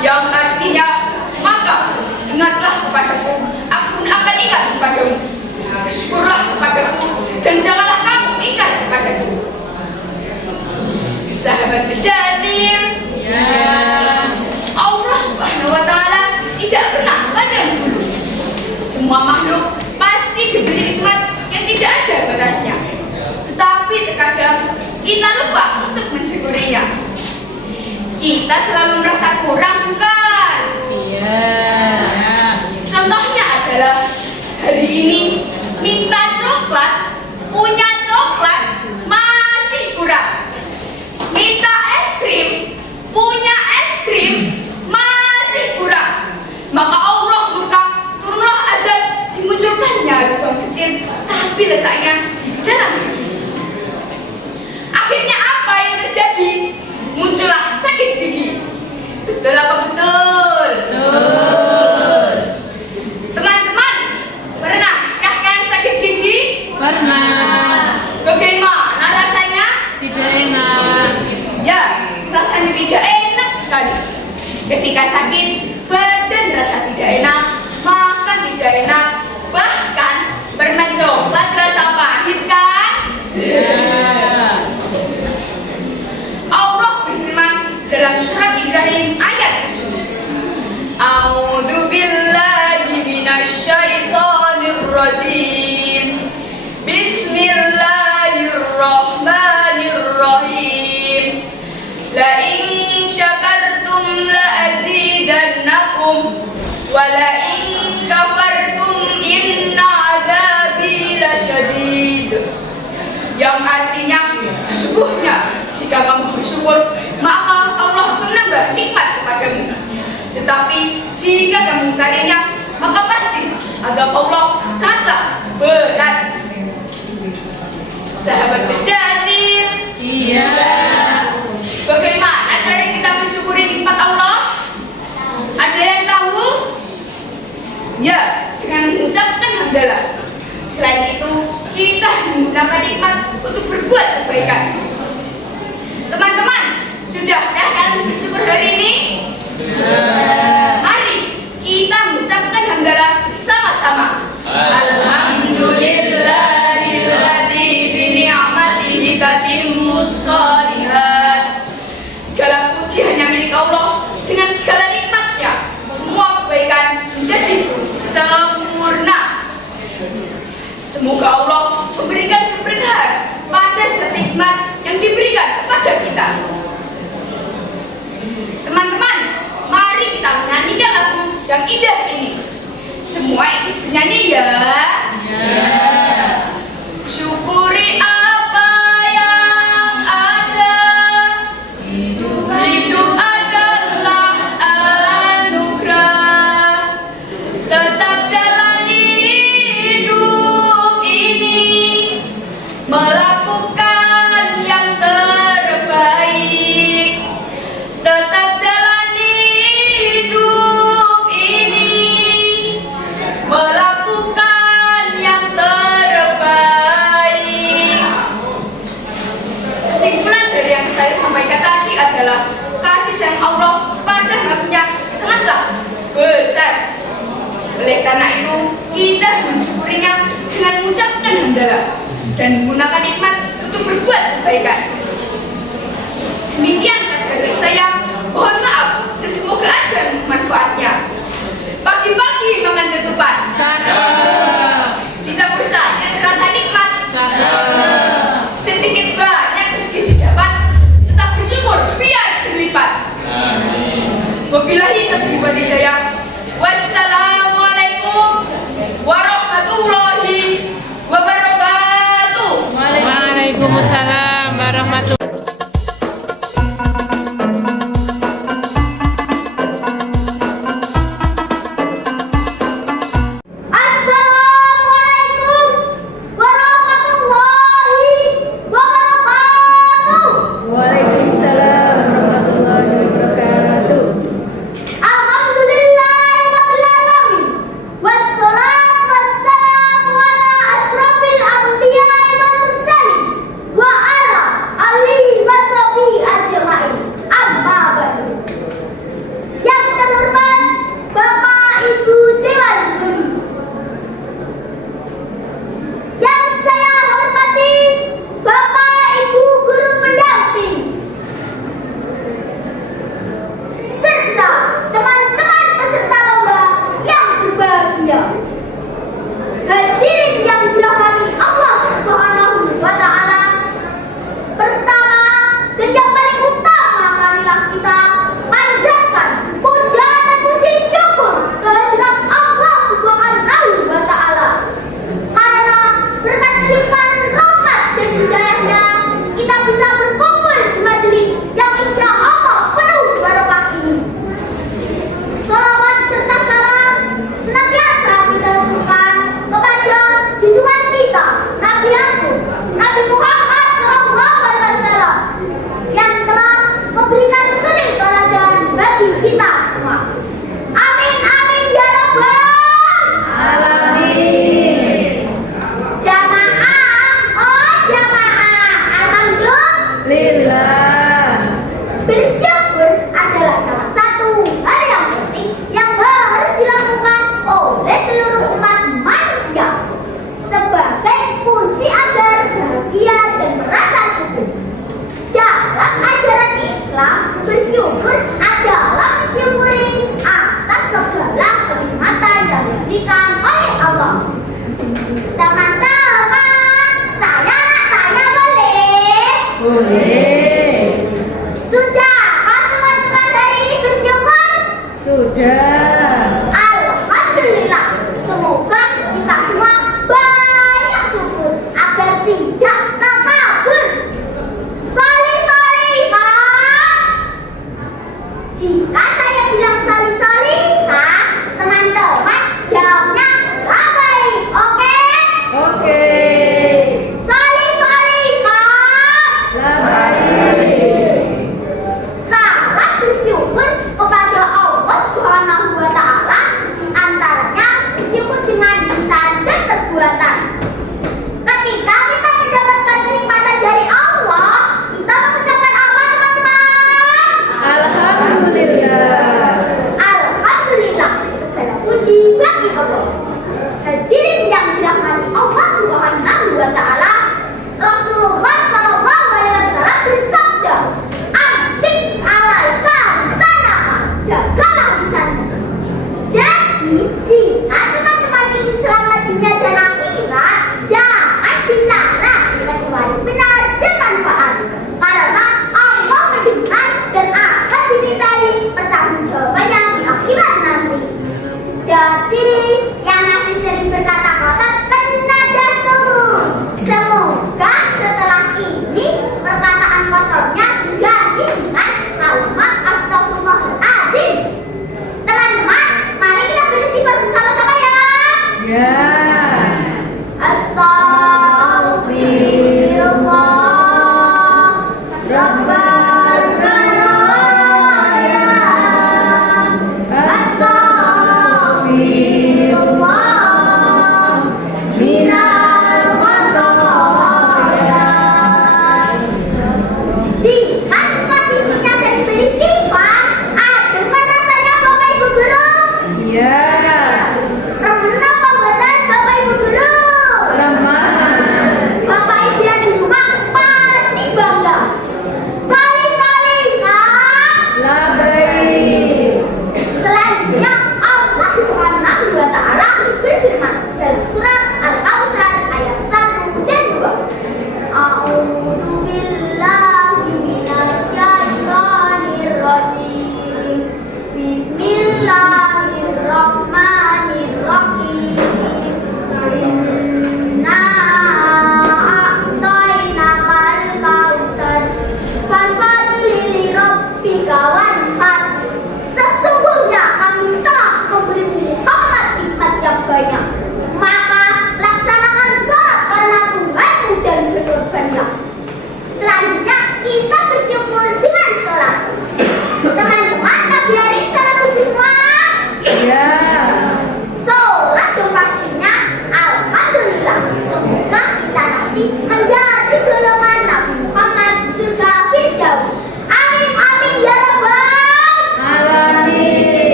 yang artinya maka ingatlah kepadaku, aku akan ingat kepadamu. Bersyukurlah kepadaku dan janganlah kamu ingat kepadaku. Sahabat Mendajil, Allah Subhanahu wa taala tidak pernah pandang bulu. Semua makhluk pasti diberi nikmat yang tidak ada batasnya. Tetapi terkadang kita lupa untuk mensyukurinya. Kita selalu merasa kurang, bukan? Iya. Contohnya adalah hari ini minta coklat, punya coklat masih kurang. Minta es krim, punya es krim masih kurang. Maka Allah murka, turunlah azab, dimunculkannya lubang kecil, tapi letaknya di dalam gigi. Akhirnya apa yang terjadi? Muncullah sakit gigi. Betul apa betul? Betul. Teman-teman, pernahkah kalian sakit gigi? Pernah. Bagaimana rasanya? Tidak enak. Ya, rasanya tidak enak sekali. Ketika sakit, badan rasa tidak enak, makan tidak enak, bahkan permen coklat rasa pahit, kan? Allah berfirman dalam surat Ibrahim ayat 7. A'udzu billahi minasyaitonir rajim. Bismillahirrahmanirrahim. La in syakartum la azidannakum wa la in kafartum Sahabat berdajil, Iya. bagaimana cara kita mensyukuri nikmat Allah? Ada yang tahu? Ya, dengan mengucapkan hamdalah. Selain itu, kita menggunakan nikmat untuk berbuat kebaikan. Teman-teman, sudahkah kalian bersyukur hari ini? Mari kita mengucapkan hamdalah bersama-sama. Alhamdulillahilladzi bi ni'matihi tatimmus shalihat. Segala puji hanya milik Allah. Dengan segala nikmatnya, semua kebaikan menjadi sempurna. Semoga Allah memberikan keberkahan pada setiap nikmat yang diberikan kepada kita. Teman-teman, mari kita menyanyikan lagu yang indah ini. Semua ikut bernyanyi ya. Syukuri apa yang ada. Hidup adalah anugerah. Tetap jalani hidup ini, melakukan yang terbaik. Tetap jalani hidup ini, melakukan yang terbaik. Kesimpulan dari yang saya sampaikan tadi adalah kasih sayang Allah kepada hambanya sangatlah besar. Oleh karena itu, kita mensyukurinya dengan mengucapkan hamdalah dan menggunakan nikmat untuk berbuat kebaikan. Demikian kata dari saya. Mohon maaf dan semoga ada manfaatnya. Pagi-pagi makan ketupat, dicampur saja terasa nikmat. Sedikit banyak rezeki didapat, tetap bersyukur biar berlipat. Wabillahi taufiq wal hidayah. Wassalamualaikum warahmatullahi wabarakatuh. Waalaikumsalam warahmatullahi. Assalamualaikum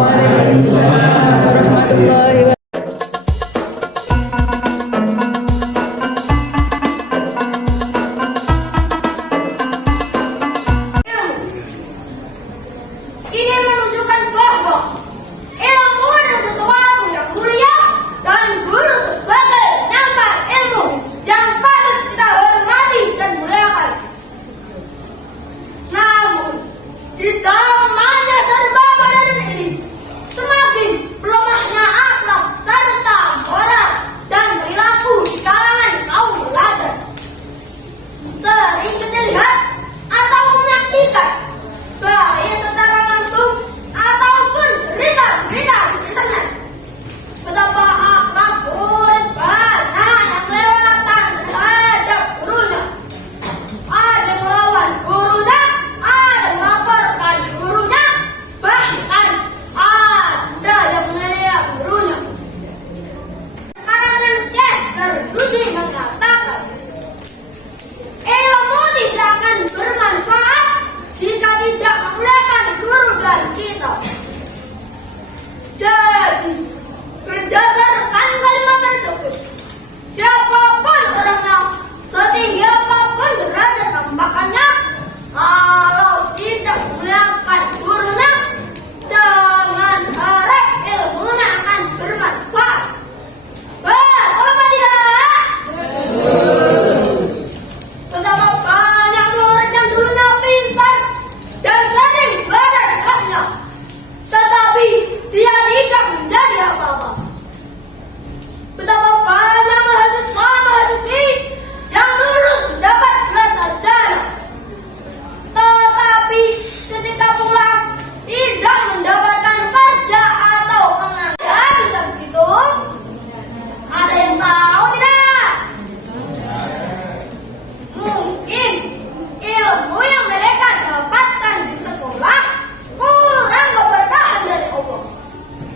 Waalaikumsalam warahmatullahi wabarakatuh. Ini menunjukkan bahwa ilmu adalah sesuatu yang mulia dan guru sebagai penyampai ilmu yang patut kita hormati dan muliakan. Namun, di zamannya serba modern ini, semakin melemahnya akhlak serta moral dan perilaku di kalangan kaum pelajar. Sering kita lihat atau menyaksikan baik secara langsung ataupun berita-berita di internet, betapa akhlak murid banyak yang kelewatan terhadap gurunya. Ada yang melawan gurunya, ada yang melaporkan gurunya, bahkan ada yang menaniaya gurunya. Karangan Syekh Darussuddin mengatakan, ilmu tidak akan bermanfaat jika tidak memuliakan guru dan kita. Jadi, berdasarkan kalimat tersebut, siapapun orangnya, setinggi apapun derajat tambakannya, kalau tidak memuliakan gurunya, jangan harap ilmunya akan bermanfaat. Betul apa tidak? Betapa banyak murid yang dulunya pintar dan sering belajar di kelasnya, tetapi dia tidak menjadi apa-apa. Betapa banyak mahasiswa-mahasiswi yang lulus mendapat gelar sarjana, tetapi ketika pulang tidak mendapatkan kerja atau pengangguran. Ya, bisa begitu? Ada yang tahu tidak? Mungkin ilmu yang mereka dapatkan di sekolah kurang keberkahan dari Allah,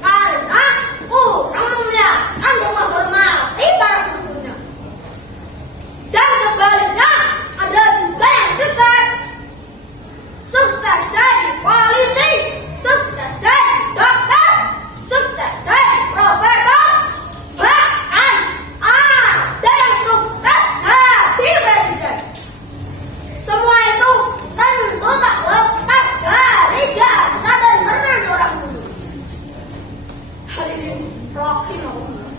karena kurang memuliakan dan menghormati para gurunya. Dan sebaliknya, ada juga yang sukses jadi polisi, sukses jadi dokter, sukses jadi profesor, bahkan ada yang sukses jadi presiden. Semua itu tentu tak lepas dari jasa dan benar seorang guru. Hadirin rahimahullah.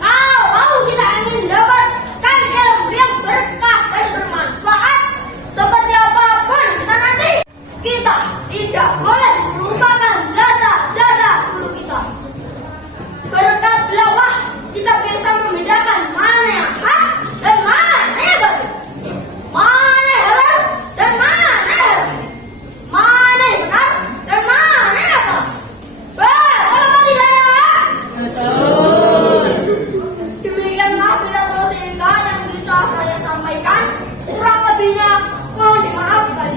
Kalau kita ingin mendapatkan ilmu yang berkah dan bermanfaat, seperti apapun kita nanti, kita tidak boleh melupakan jasa-jasa guru kita. Berkat beliaulah kita bisa membedakan mana yang hak dan mana yang batil, mana yang halal dan mana yang haram, mana yang benar dan mana yang salah. Betul apa tidak? Demikianlah pidato singkat yang bisa saya sampaikan. Kurang lebihnya mohon dimaafkan.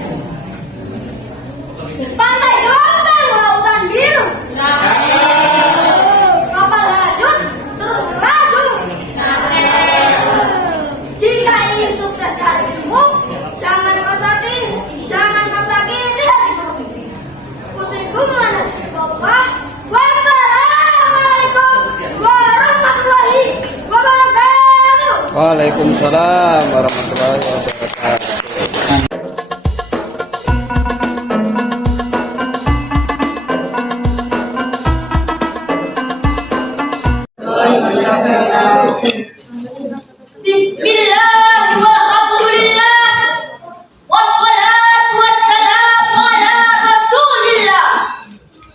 Pantai gelombang lautan biru, kapal hanyut terus melaju. Jika ingin sukses dari ilmu, jangan paksa kiri hati guru. Usikum manasibullah. Wassalamualaikum warahmatullahi wabarakatuh. Waalaikumsalam warahmatullahi wabarakatuh. Bismillah walhamdulillah wassalatu wassalamu ala rasulillah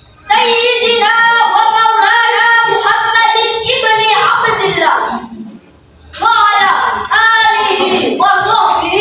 Sayyidina wa maulana Muhammadin ibni Abdillah wa ala alihi wa sahbihi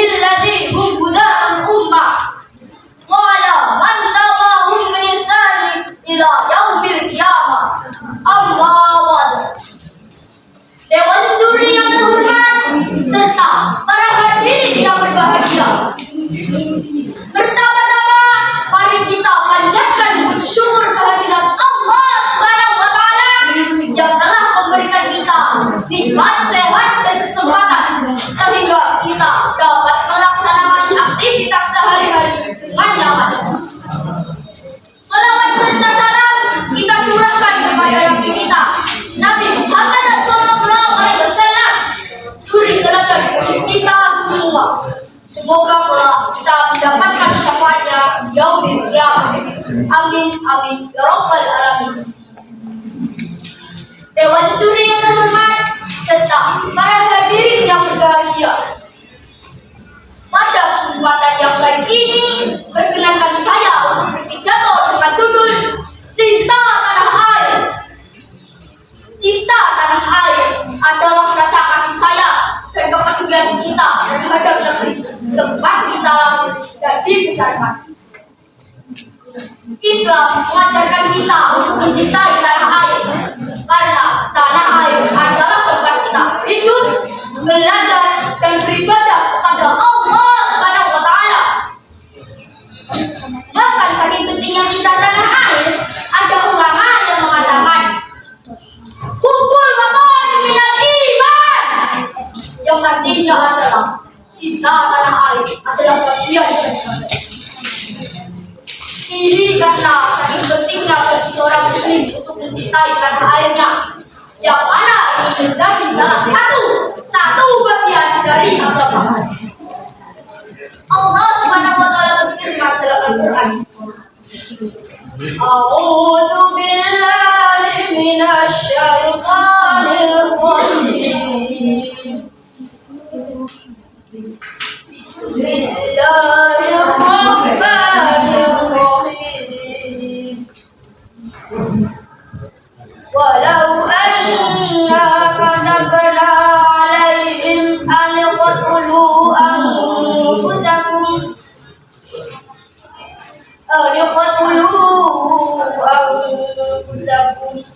Semoga kelak kita mendapatkan syafaatnya yaumil qiyamah. Amin amin ya rabbal alamin. Dewan juri yang terhormat serta para hadirin yang berbahagia. Pada kesempatan yang baik ini, perkenankan saya untuk berpidato dengan judul Cinta Tanah Air. Cinta tanah air adalah rasa kasih sayang dan kepedulian kita terhadap negeri tempat kita lahir dan dibesarkan. Islam mengajarkan kita untuk mencintai tanah air karena tanah air adalah tempat kita hidup, belajar dan beribadah kepada Allah Subhanahu wa taala. Bahkan saking pentingnya cinta tanah air, ada ulama yang mengatakan hubbul watani minal iman, yang artinya adalah cinta tanah air adalah bagian dari iman. Ini karena saking pentingnya bagi seorang muslim untuk mencintai tanah airnya, yang mana ini menjadi salah satu bagian dari agama. Allah Subhanahu wa taala berfirman dalam Al-Qur'an, A'udzu billahi minasy syaithanir rajim. Bismillahirrahmanirrahim. Walau anna katabna 'alaihim an yaqtulu anfusakum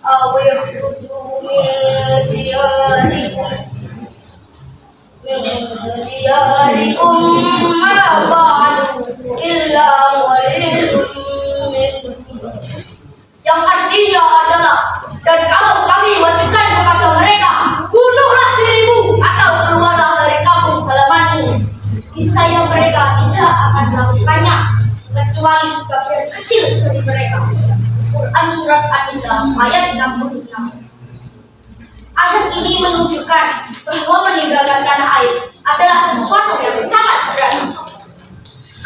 aw yakhruju min diyarikum ma fa'alu illa qalilun minhum, yang artinya adalah, dan kalau kami wajibkan kepada mereka, bunuhlah dirimu atau keluarlah dari kampung halamanmu, niscaya mereka tidak akan melakukannya kecuali sebagian kecil dari mereka. Quran Surat An-Nisa ayat 66. Ayat ini menunjukkan bahwa meninggalkan tanah air adalah sesuatu yang sangat berat,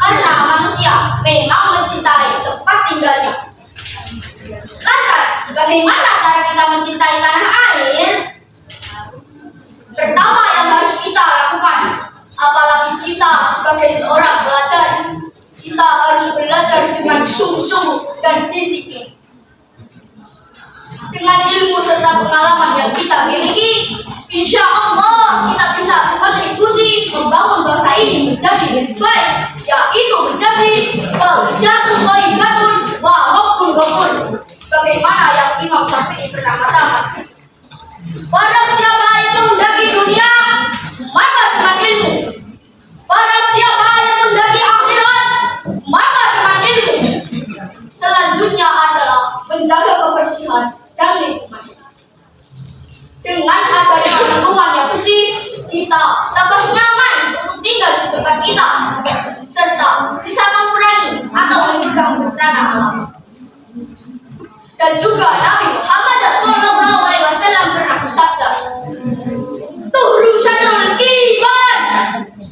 karena manusia memang mencintai tempat tinggalnya. Lantas, bagaimana cara kita mencintai tanah air? Pertama yang harus kita lakukan, apalagi kita sebagai seorang pelajar, kita harus belajar dengan sungguh-sungguh dan disiplin. Dengan ilmu serta pengalaman yang kita miliki, insya Allah kita bisa berkontribusi membangun bangsa ini menjadi lebih baik, yaitu menjadi baldatun thayyibatun wa rabbun ghafur, sebagaimana yang Imam Syafi'i pernah katakan. Barang siapa yang mendaki dunia, maka dengan ilmu. Barang siapa yang mendaki akhirat, maka dengan ilmu. Selanjutnya adalah menjaga kebersihan dan lingkungan. Dengan adanya lingkungan yang bersih, kita tambah nyaman untuk tinggal di tempat kita, serta bisa mengurangi atau mencegah bencana alam. Dan juga Nabi Muhammad SAW pernah bersabda, "Tuhru syatrul iman,"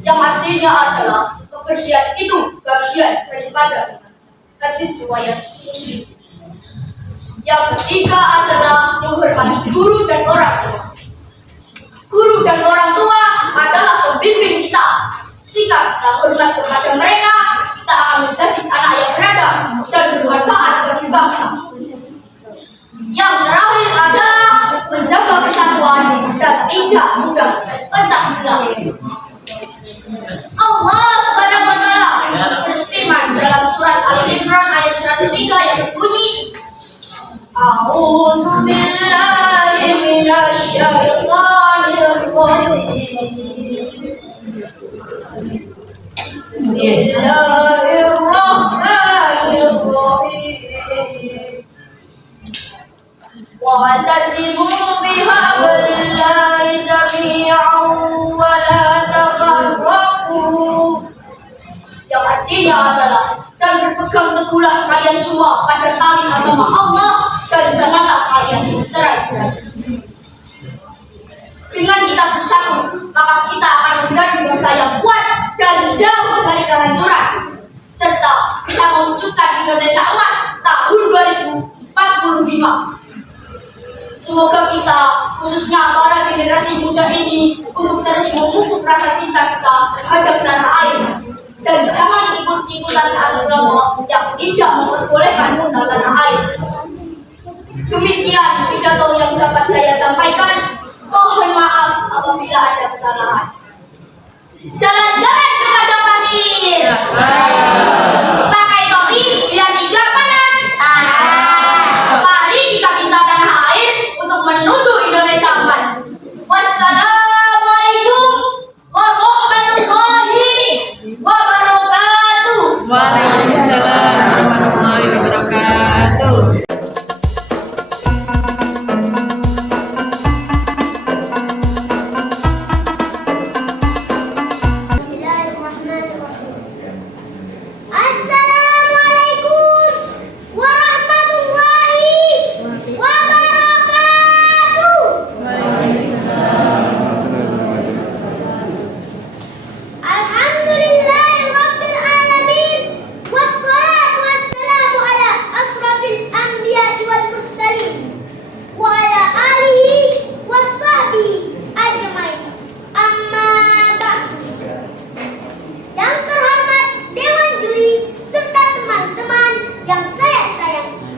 yang artinya adalah kebersihan itu bagian daripada iman. Hadis riwayat Muslim. Yang ketiga adalah menghormati guru dan orang tua. Guru dan orang tua adalah pembimbing kita. Jika kita hormat kepada mereka, kita akan menjadi anak yang beradab dan bermanfaat bagi bangsa. Yang terakhir adalah menjaga persatuan dan tidak mudah pecah belah. Allah Subhanahu wa taala berfirman dalam surat Al-Imran ayat 103 yang berbunyi, A'udzu billahi minasy syaithanir rajim. Bismillahirrahmanirrahim. Wa'tasimu bihablillahi jami'an wa la tafarraqu, yang artinya adalah, dan berpegang teguhlah kalian semua pada tali agama Allah dan janganlah kalian bercerai-berai. Dengan kita bersatu, maka kita akan menjadi bangsa yang kuat dan jauh dari kehancuran, serta bisa mewujudkan Indonesia emas tahun 2045. Semoga kita, khususnya para generasi muda ini, untuk terus memupuk rasa cinta kita terhadap tanah air, dan jangan ikut-ikutan arus kelompok yang tidak memperbolehkan cinta tanah air. Demikian pidato yang dapat saya sampaikan. Mohon maaf apabila ada kesalahan. Jalan-jalan ke padang pasir. Pakai topi biar tidak panas. Mari kita cinta tanah air untuk menuju Indonesia emas. Wassalamualaikum warahmatullahi wabarakatuh. Waalaikumsalam warahmatullahi wabarakatuh. Assalamualaikum warahmatullahi wabarakatuh. Alhamdulillahirabbil alamin, wassalatu wassalamu ala asrafil anbiya'i wal mursalin wa ala alihi washabbihi ajmain. Amma ba'du. Yang terhormat Dewan Juri serta teman-teman yang saya sayangi,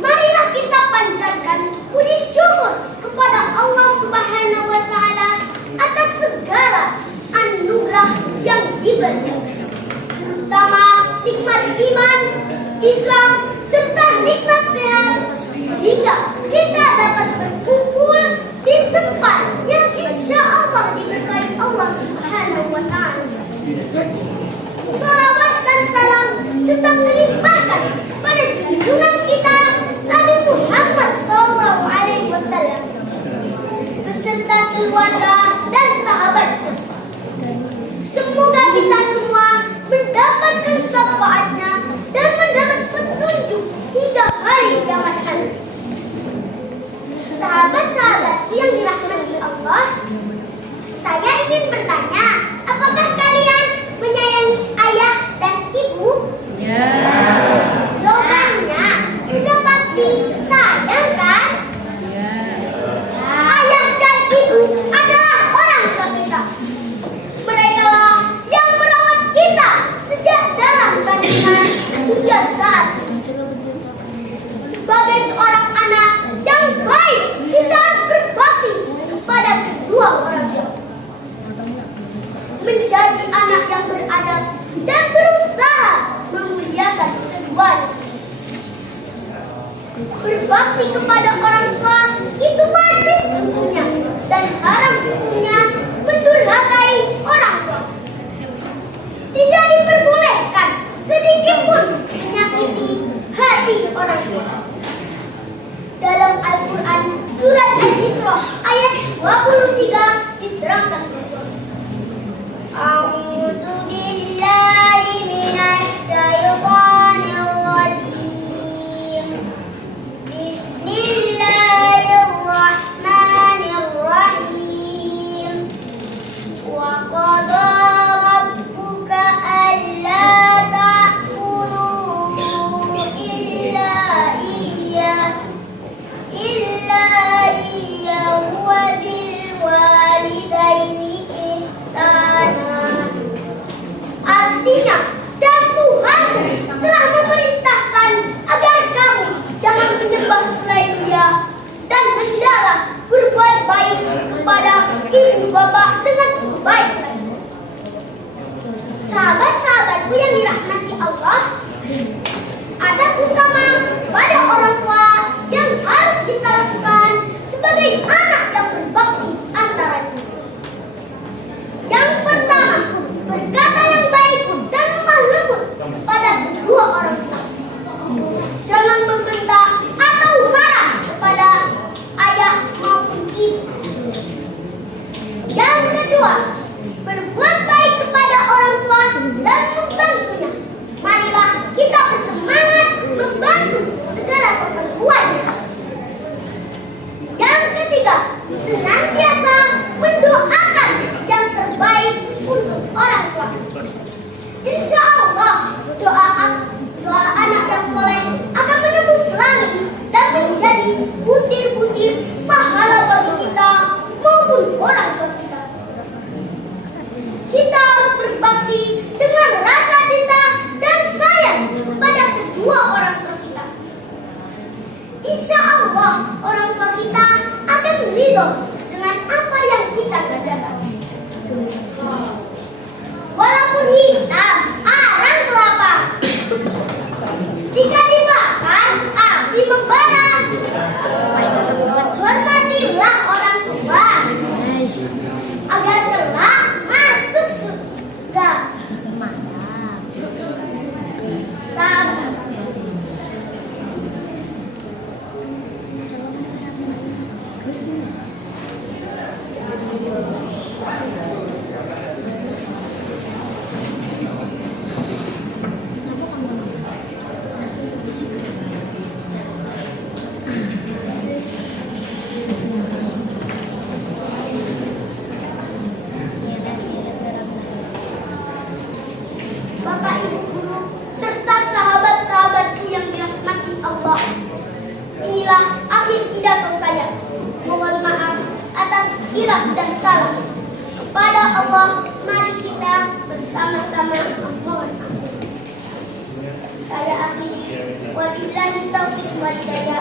marilah kita panjatkan puji syukur kepada Allah Subhanahu wa Ta'ala atas segala anugerah yang diberikan, terutama nikmat iman, Islam, serta nikmat sehat, sehingga kita dapat berkumpul di tempat yang insya Allah diberkahi Allah Subhanahu wa Ta'ala. Salawat dan salam tetap terlimpahkan pada junjungan kita Nabi Muhammad SAW beserta keluarga dan sahabat. Semoga kita semua mendapatkan syafaatnya dan mendapat petunjuk hingga hari kiamat nanti. Sahabat-sahabat yang dirahmati Allah, saya ingin bertanya, apakah kalian menyayangi ayah dan ibu? Ya. Jawabannya sudah pasti sayang kan? Ya. Ayah dan ibu adalah orang tua kita. Mereka lah yang merawat kita sejak dalam kandungan hingga saat ini. Sebagai seorang anak yang baik, kita harus berbakti kepada kedua orang tua, menjadi anak yang beradab dan berusaha memuliakan keduanya. Berbakti kepada orang tua itu wajib hukumnya, dan haram hukumnya mendurhakai orang tua. Tidak diperbolehkan sedikit pun menyakiti hati orang tua. Dalam Al-Quran surat Al-Isra ayat 23 diterangkan, A'udzu billahi minasy syaithanir rajim. Bismillahirrahmanirrahim. Wa qada rabbuka alla ta'budu illa iyyahu wa bil walidaini Allah, orang tua kita akan ridho dengan apa yang kita kerjakan. Walaupun hitam, arang kelapa, jika dibakar, api membara. Hormatilah orang tua agar kelak masuk surga. Sabar. Bapak Ibu guru serta sahabat-sahabatku yang dirahmati Allah. Inilah akhir pidato saya. Mohon maaf atas khilaf dan salah. Kepada Allah, mari kita bersama-sama memohon ampun. Saya akhiri. Wabillahi taufiq wal hidayah.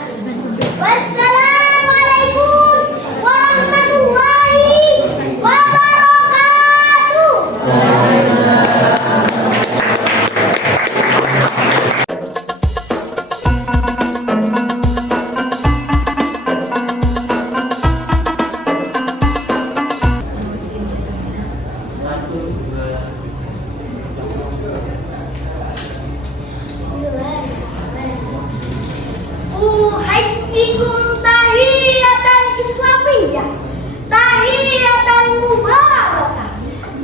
Wassalamualaikum warahmatullahi wabarakatuh. Uhayyikum tahiyatan islamiyah, tahiyatan mubarakah,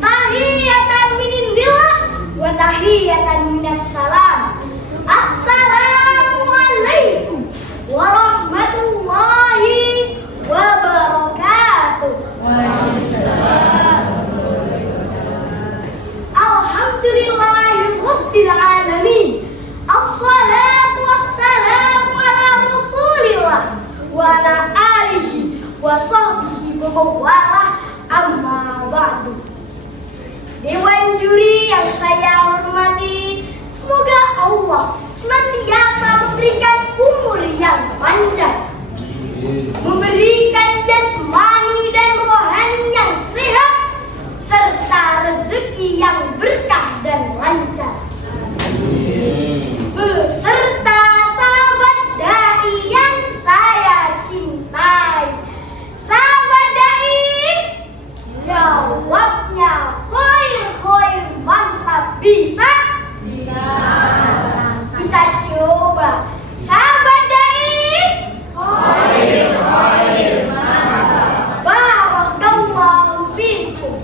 tahiyatan min indillah wa tahiyatan minas salam. Assalamualaikum warahmatullahi wabarakatuh. Alhamdulillahirabbil alamin. Assalatu wassalamu ala Rasulillah wa ala alihi wa sahbihi wa mawalah, amma ba'du. Dewan juri yang saya hormati, semoga Allah senantiasa memberikan umur yang panjang, memberikan jasmani dan rohani yang sehat, serta rezeki yang berkah dan lancar, beserta sahabat dai yang saya cintai. Sahabat dai, jawabnya khoir, mantap. Bisa? Kita coba. Sahabat dai, khoir, mantap. Barakallahu fikum.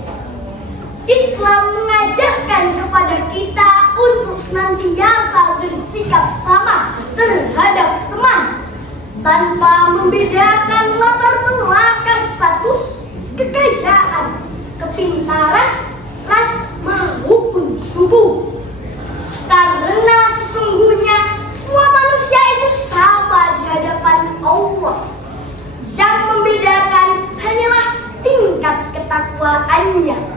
Islam mengajarkan kepada kita untuk senantiasa bersikap sama terhadap teman, tanpa membedakan latar belakang, status, kekayaan, kepintaran, ras maupun suku. Karena sesungguhnya semua manusia itu sama di hadapan Allah. Yang membedakan hanyalah tingkat ketakwaannya.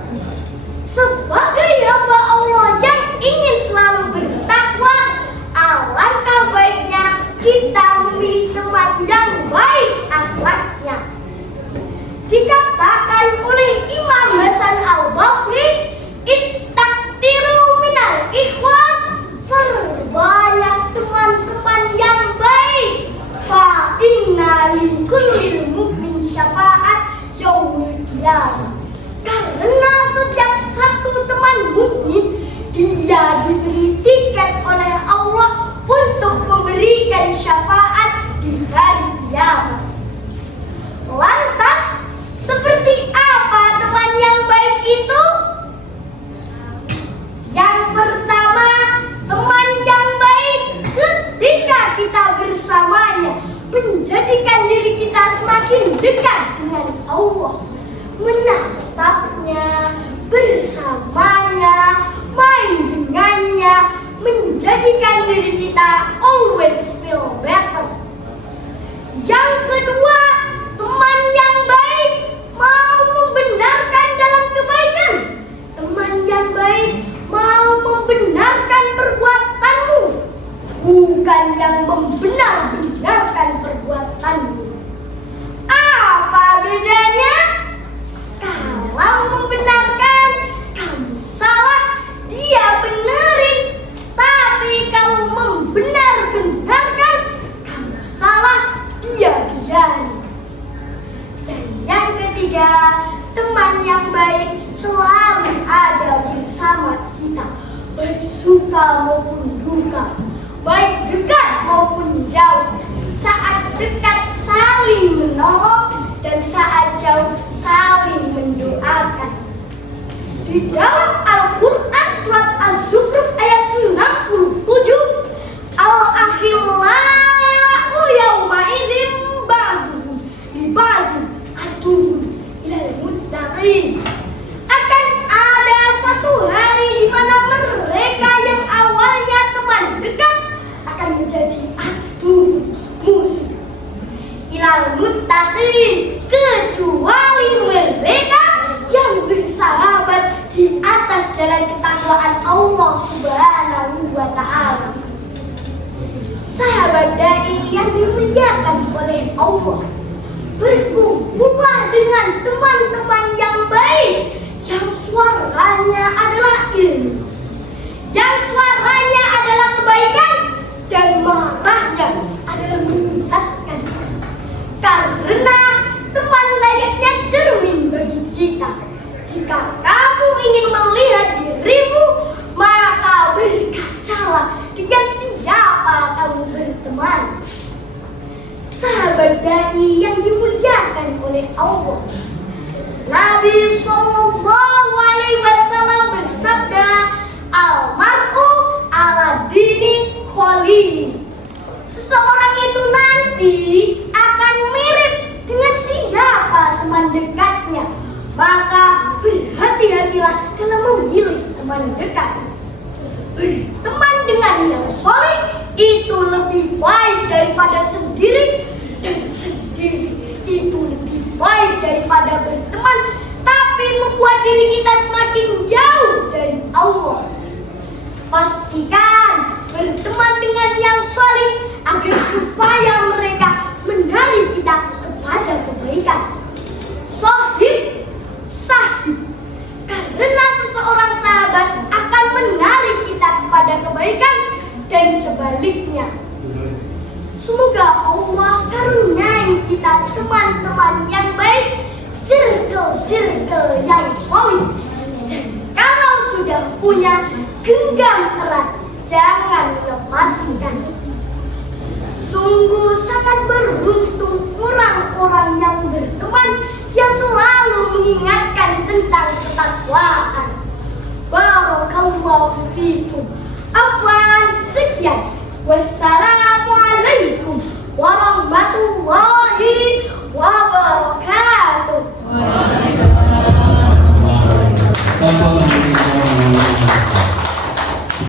Sebagai hamba Allah yang ingin selalu bertakwa, alangkah baiknya kita memilih teman yang baik akhlaknya. Dikatakan oleh Imam Hasan Al-Basri, istaktiru minal ikhwan, perbanyak teman-teman yang baik. Fa inna li kullil mu'min syafa'at yaumil qiyamah. Karena setiap satu teman mukmin, dia diberi tiket oleh Allah untuk memberikan syafaat di hari kiamat. Lantas, seperti apa teman yang baik itu? Yang pertama, teman yang baik ketika kita bersamanya menjadikan diri kita semakin dekat dengan Allah. Menatapnya, bersamanya, main dengannya, menjadikan diri kita always feel better. Yang kedua, teman yang baik mau membenarkan dalam kebaikan. Teman yang baik mau membenarkan perbuatanmu, bukan yang membenar-benarkan perbuatanmu. Di dalam Al-Quran surat Az-Zukhruf ayat 67, Al-akhillau yawma idzin ba'duhum li ba'din aduwwun ilal muttaqin. Akan ada satu hari di mana mereka yang awalnya teman dekat akan menjadi adu musuh. Ilal muttaqin, kecuali mereka yang bersahabat di atas jalan ketakwaan Allah Subhanahu wa Ta'ala. Sahabat dai yang dimuliakan oleh Allah, berkumpullah dengan teman-teman yang baik, yang suaranya adalah ilmu, yang suaranya adalah kebaikan, dan marahnya adalah mengingatkan. Karena teman layaknya cermin bagi kita. Jika kamu ingin melihat dirimu, maka berkacalah dengan siapa kamu berteman. Sahabat dai yang dimuliakan oleh Allah, Nabi Sallallahu Alaihi Wasallam bersabda, "Almar'u ala dini khalili." Seseorang itu nanti akan mirip dengan siapa teman dekatnya. Maka berhati-hatilah dalam memilih teman dekat. Berteman dengan yang soleh itu lebih baik daripada sendiri, dan sendiri itu lebih baik daripada berteman tapi membuat diri kita semakin jauh dari Allah. Pastikan berteman dengan yang soleh agar supaya mereka menarik kita kepada kebaikan. Sohib, sahib, karena seseorang sahabat akan menarik kita kepada kebaikan dan sebaliknya. Semoga Allah karuniai kita teman-teman yang baik, circle-circle yang solid. Dan kalau sudah punya, genggam erat, jangan lepaskan. Sungguh sangat beruntung orang-orang yang berteman yang selalu mengingatkan tentang ketakwaan. Barakallahu fikum. Afwan, sekian. Wassalamualaikum warahmatullahi wabarakatuh. Waalaikumsalam.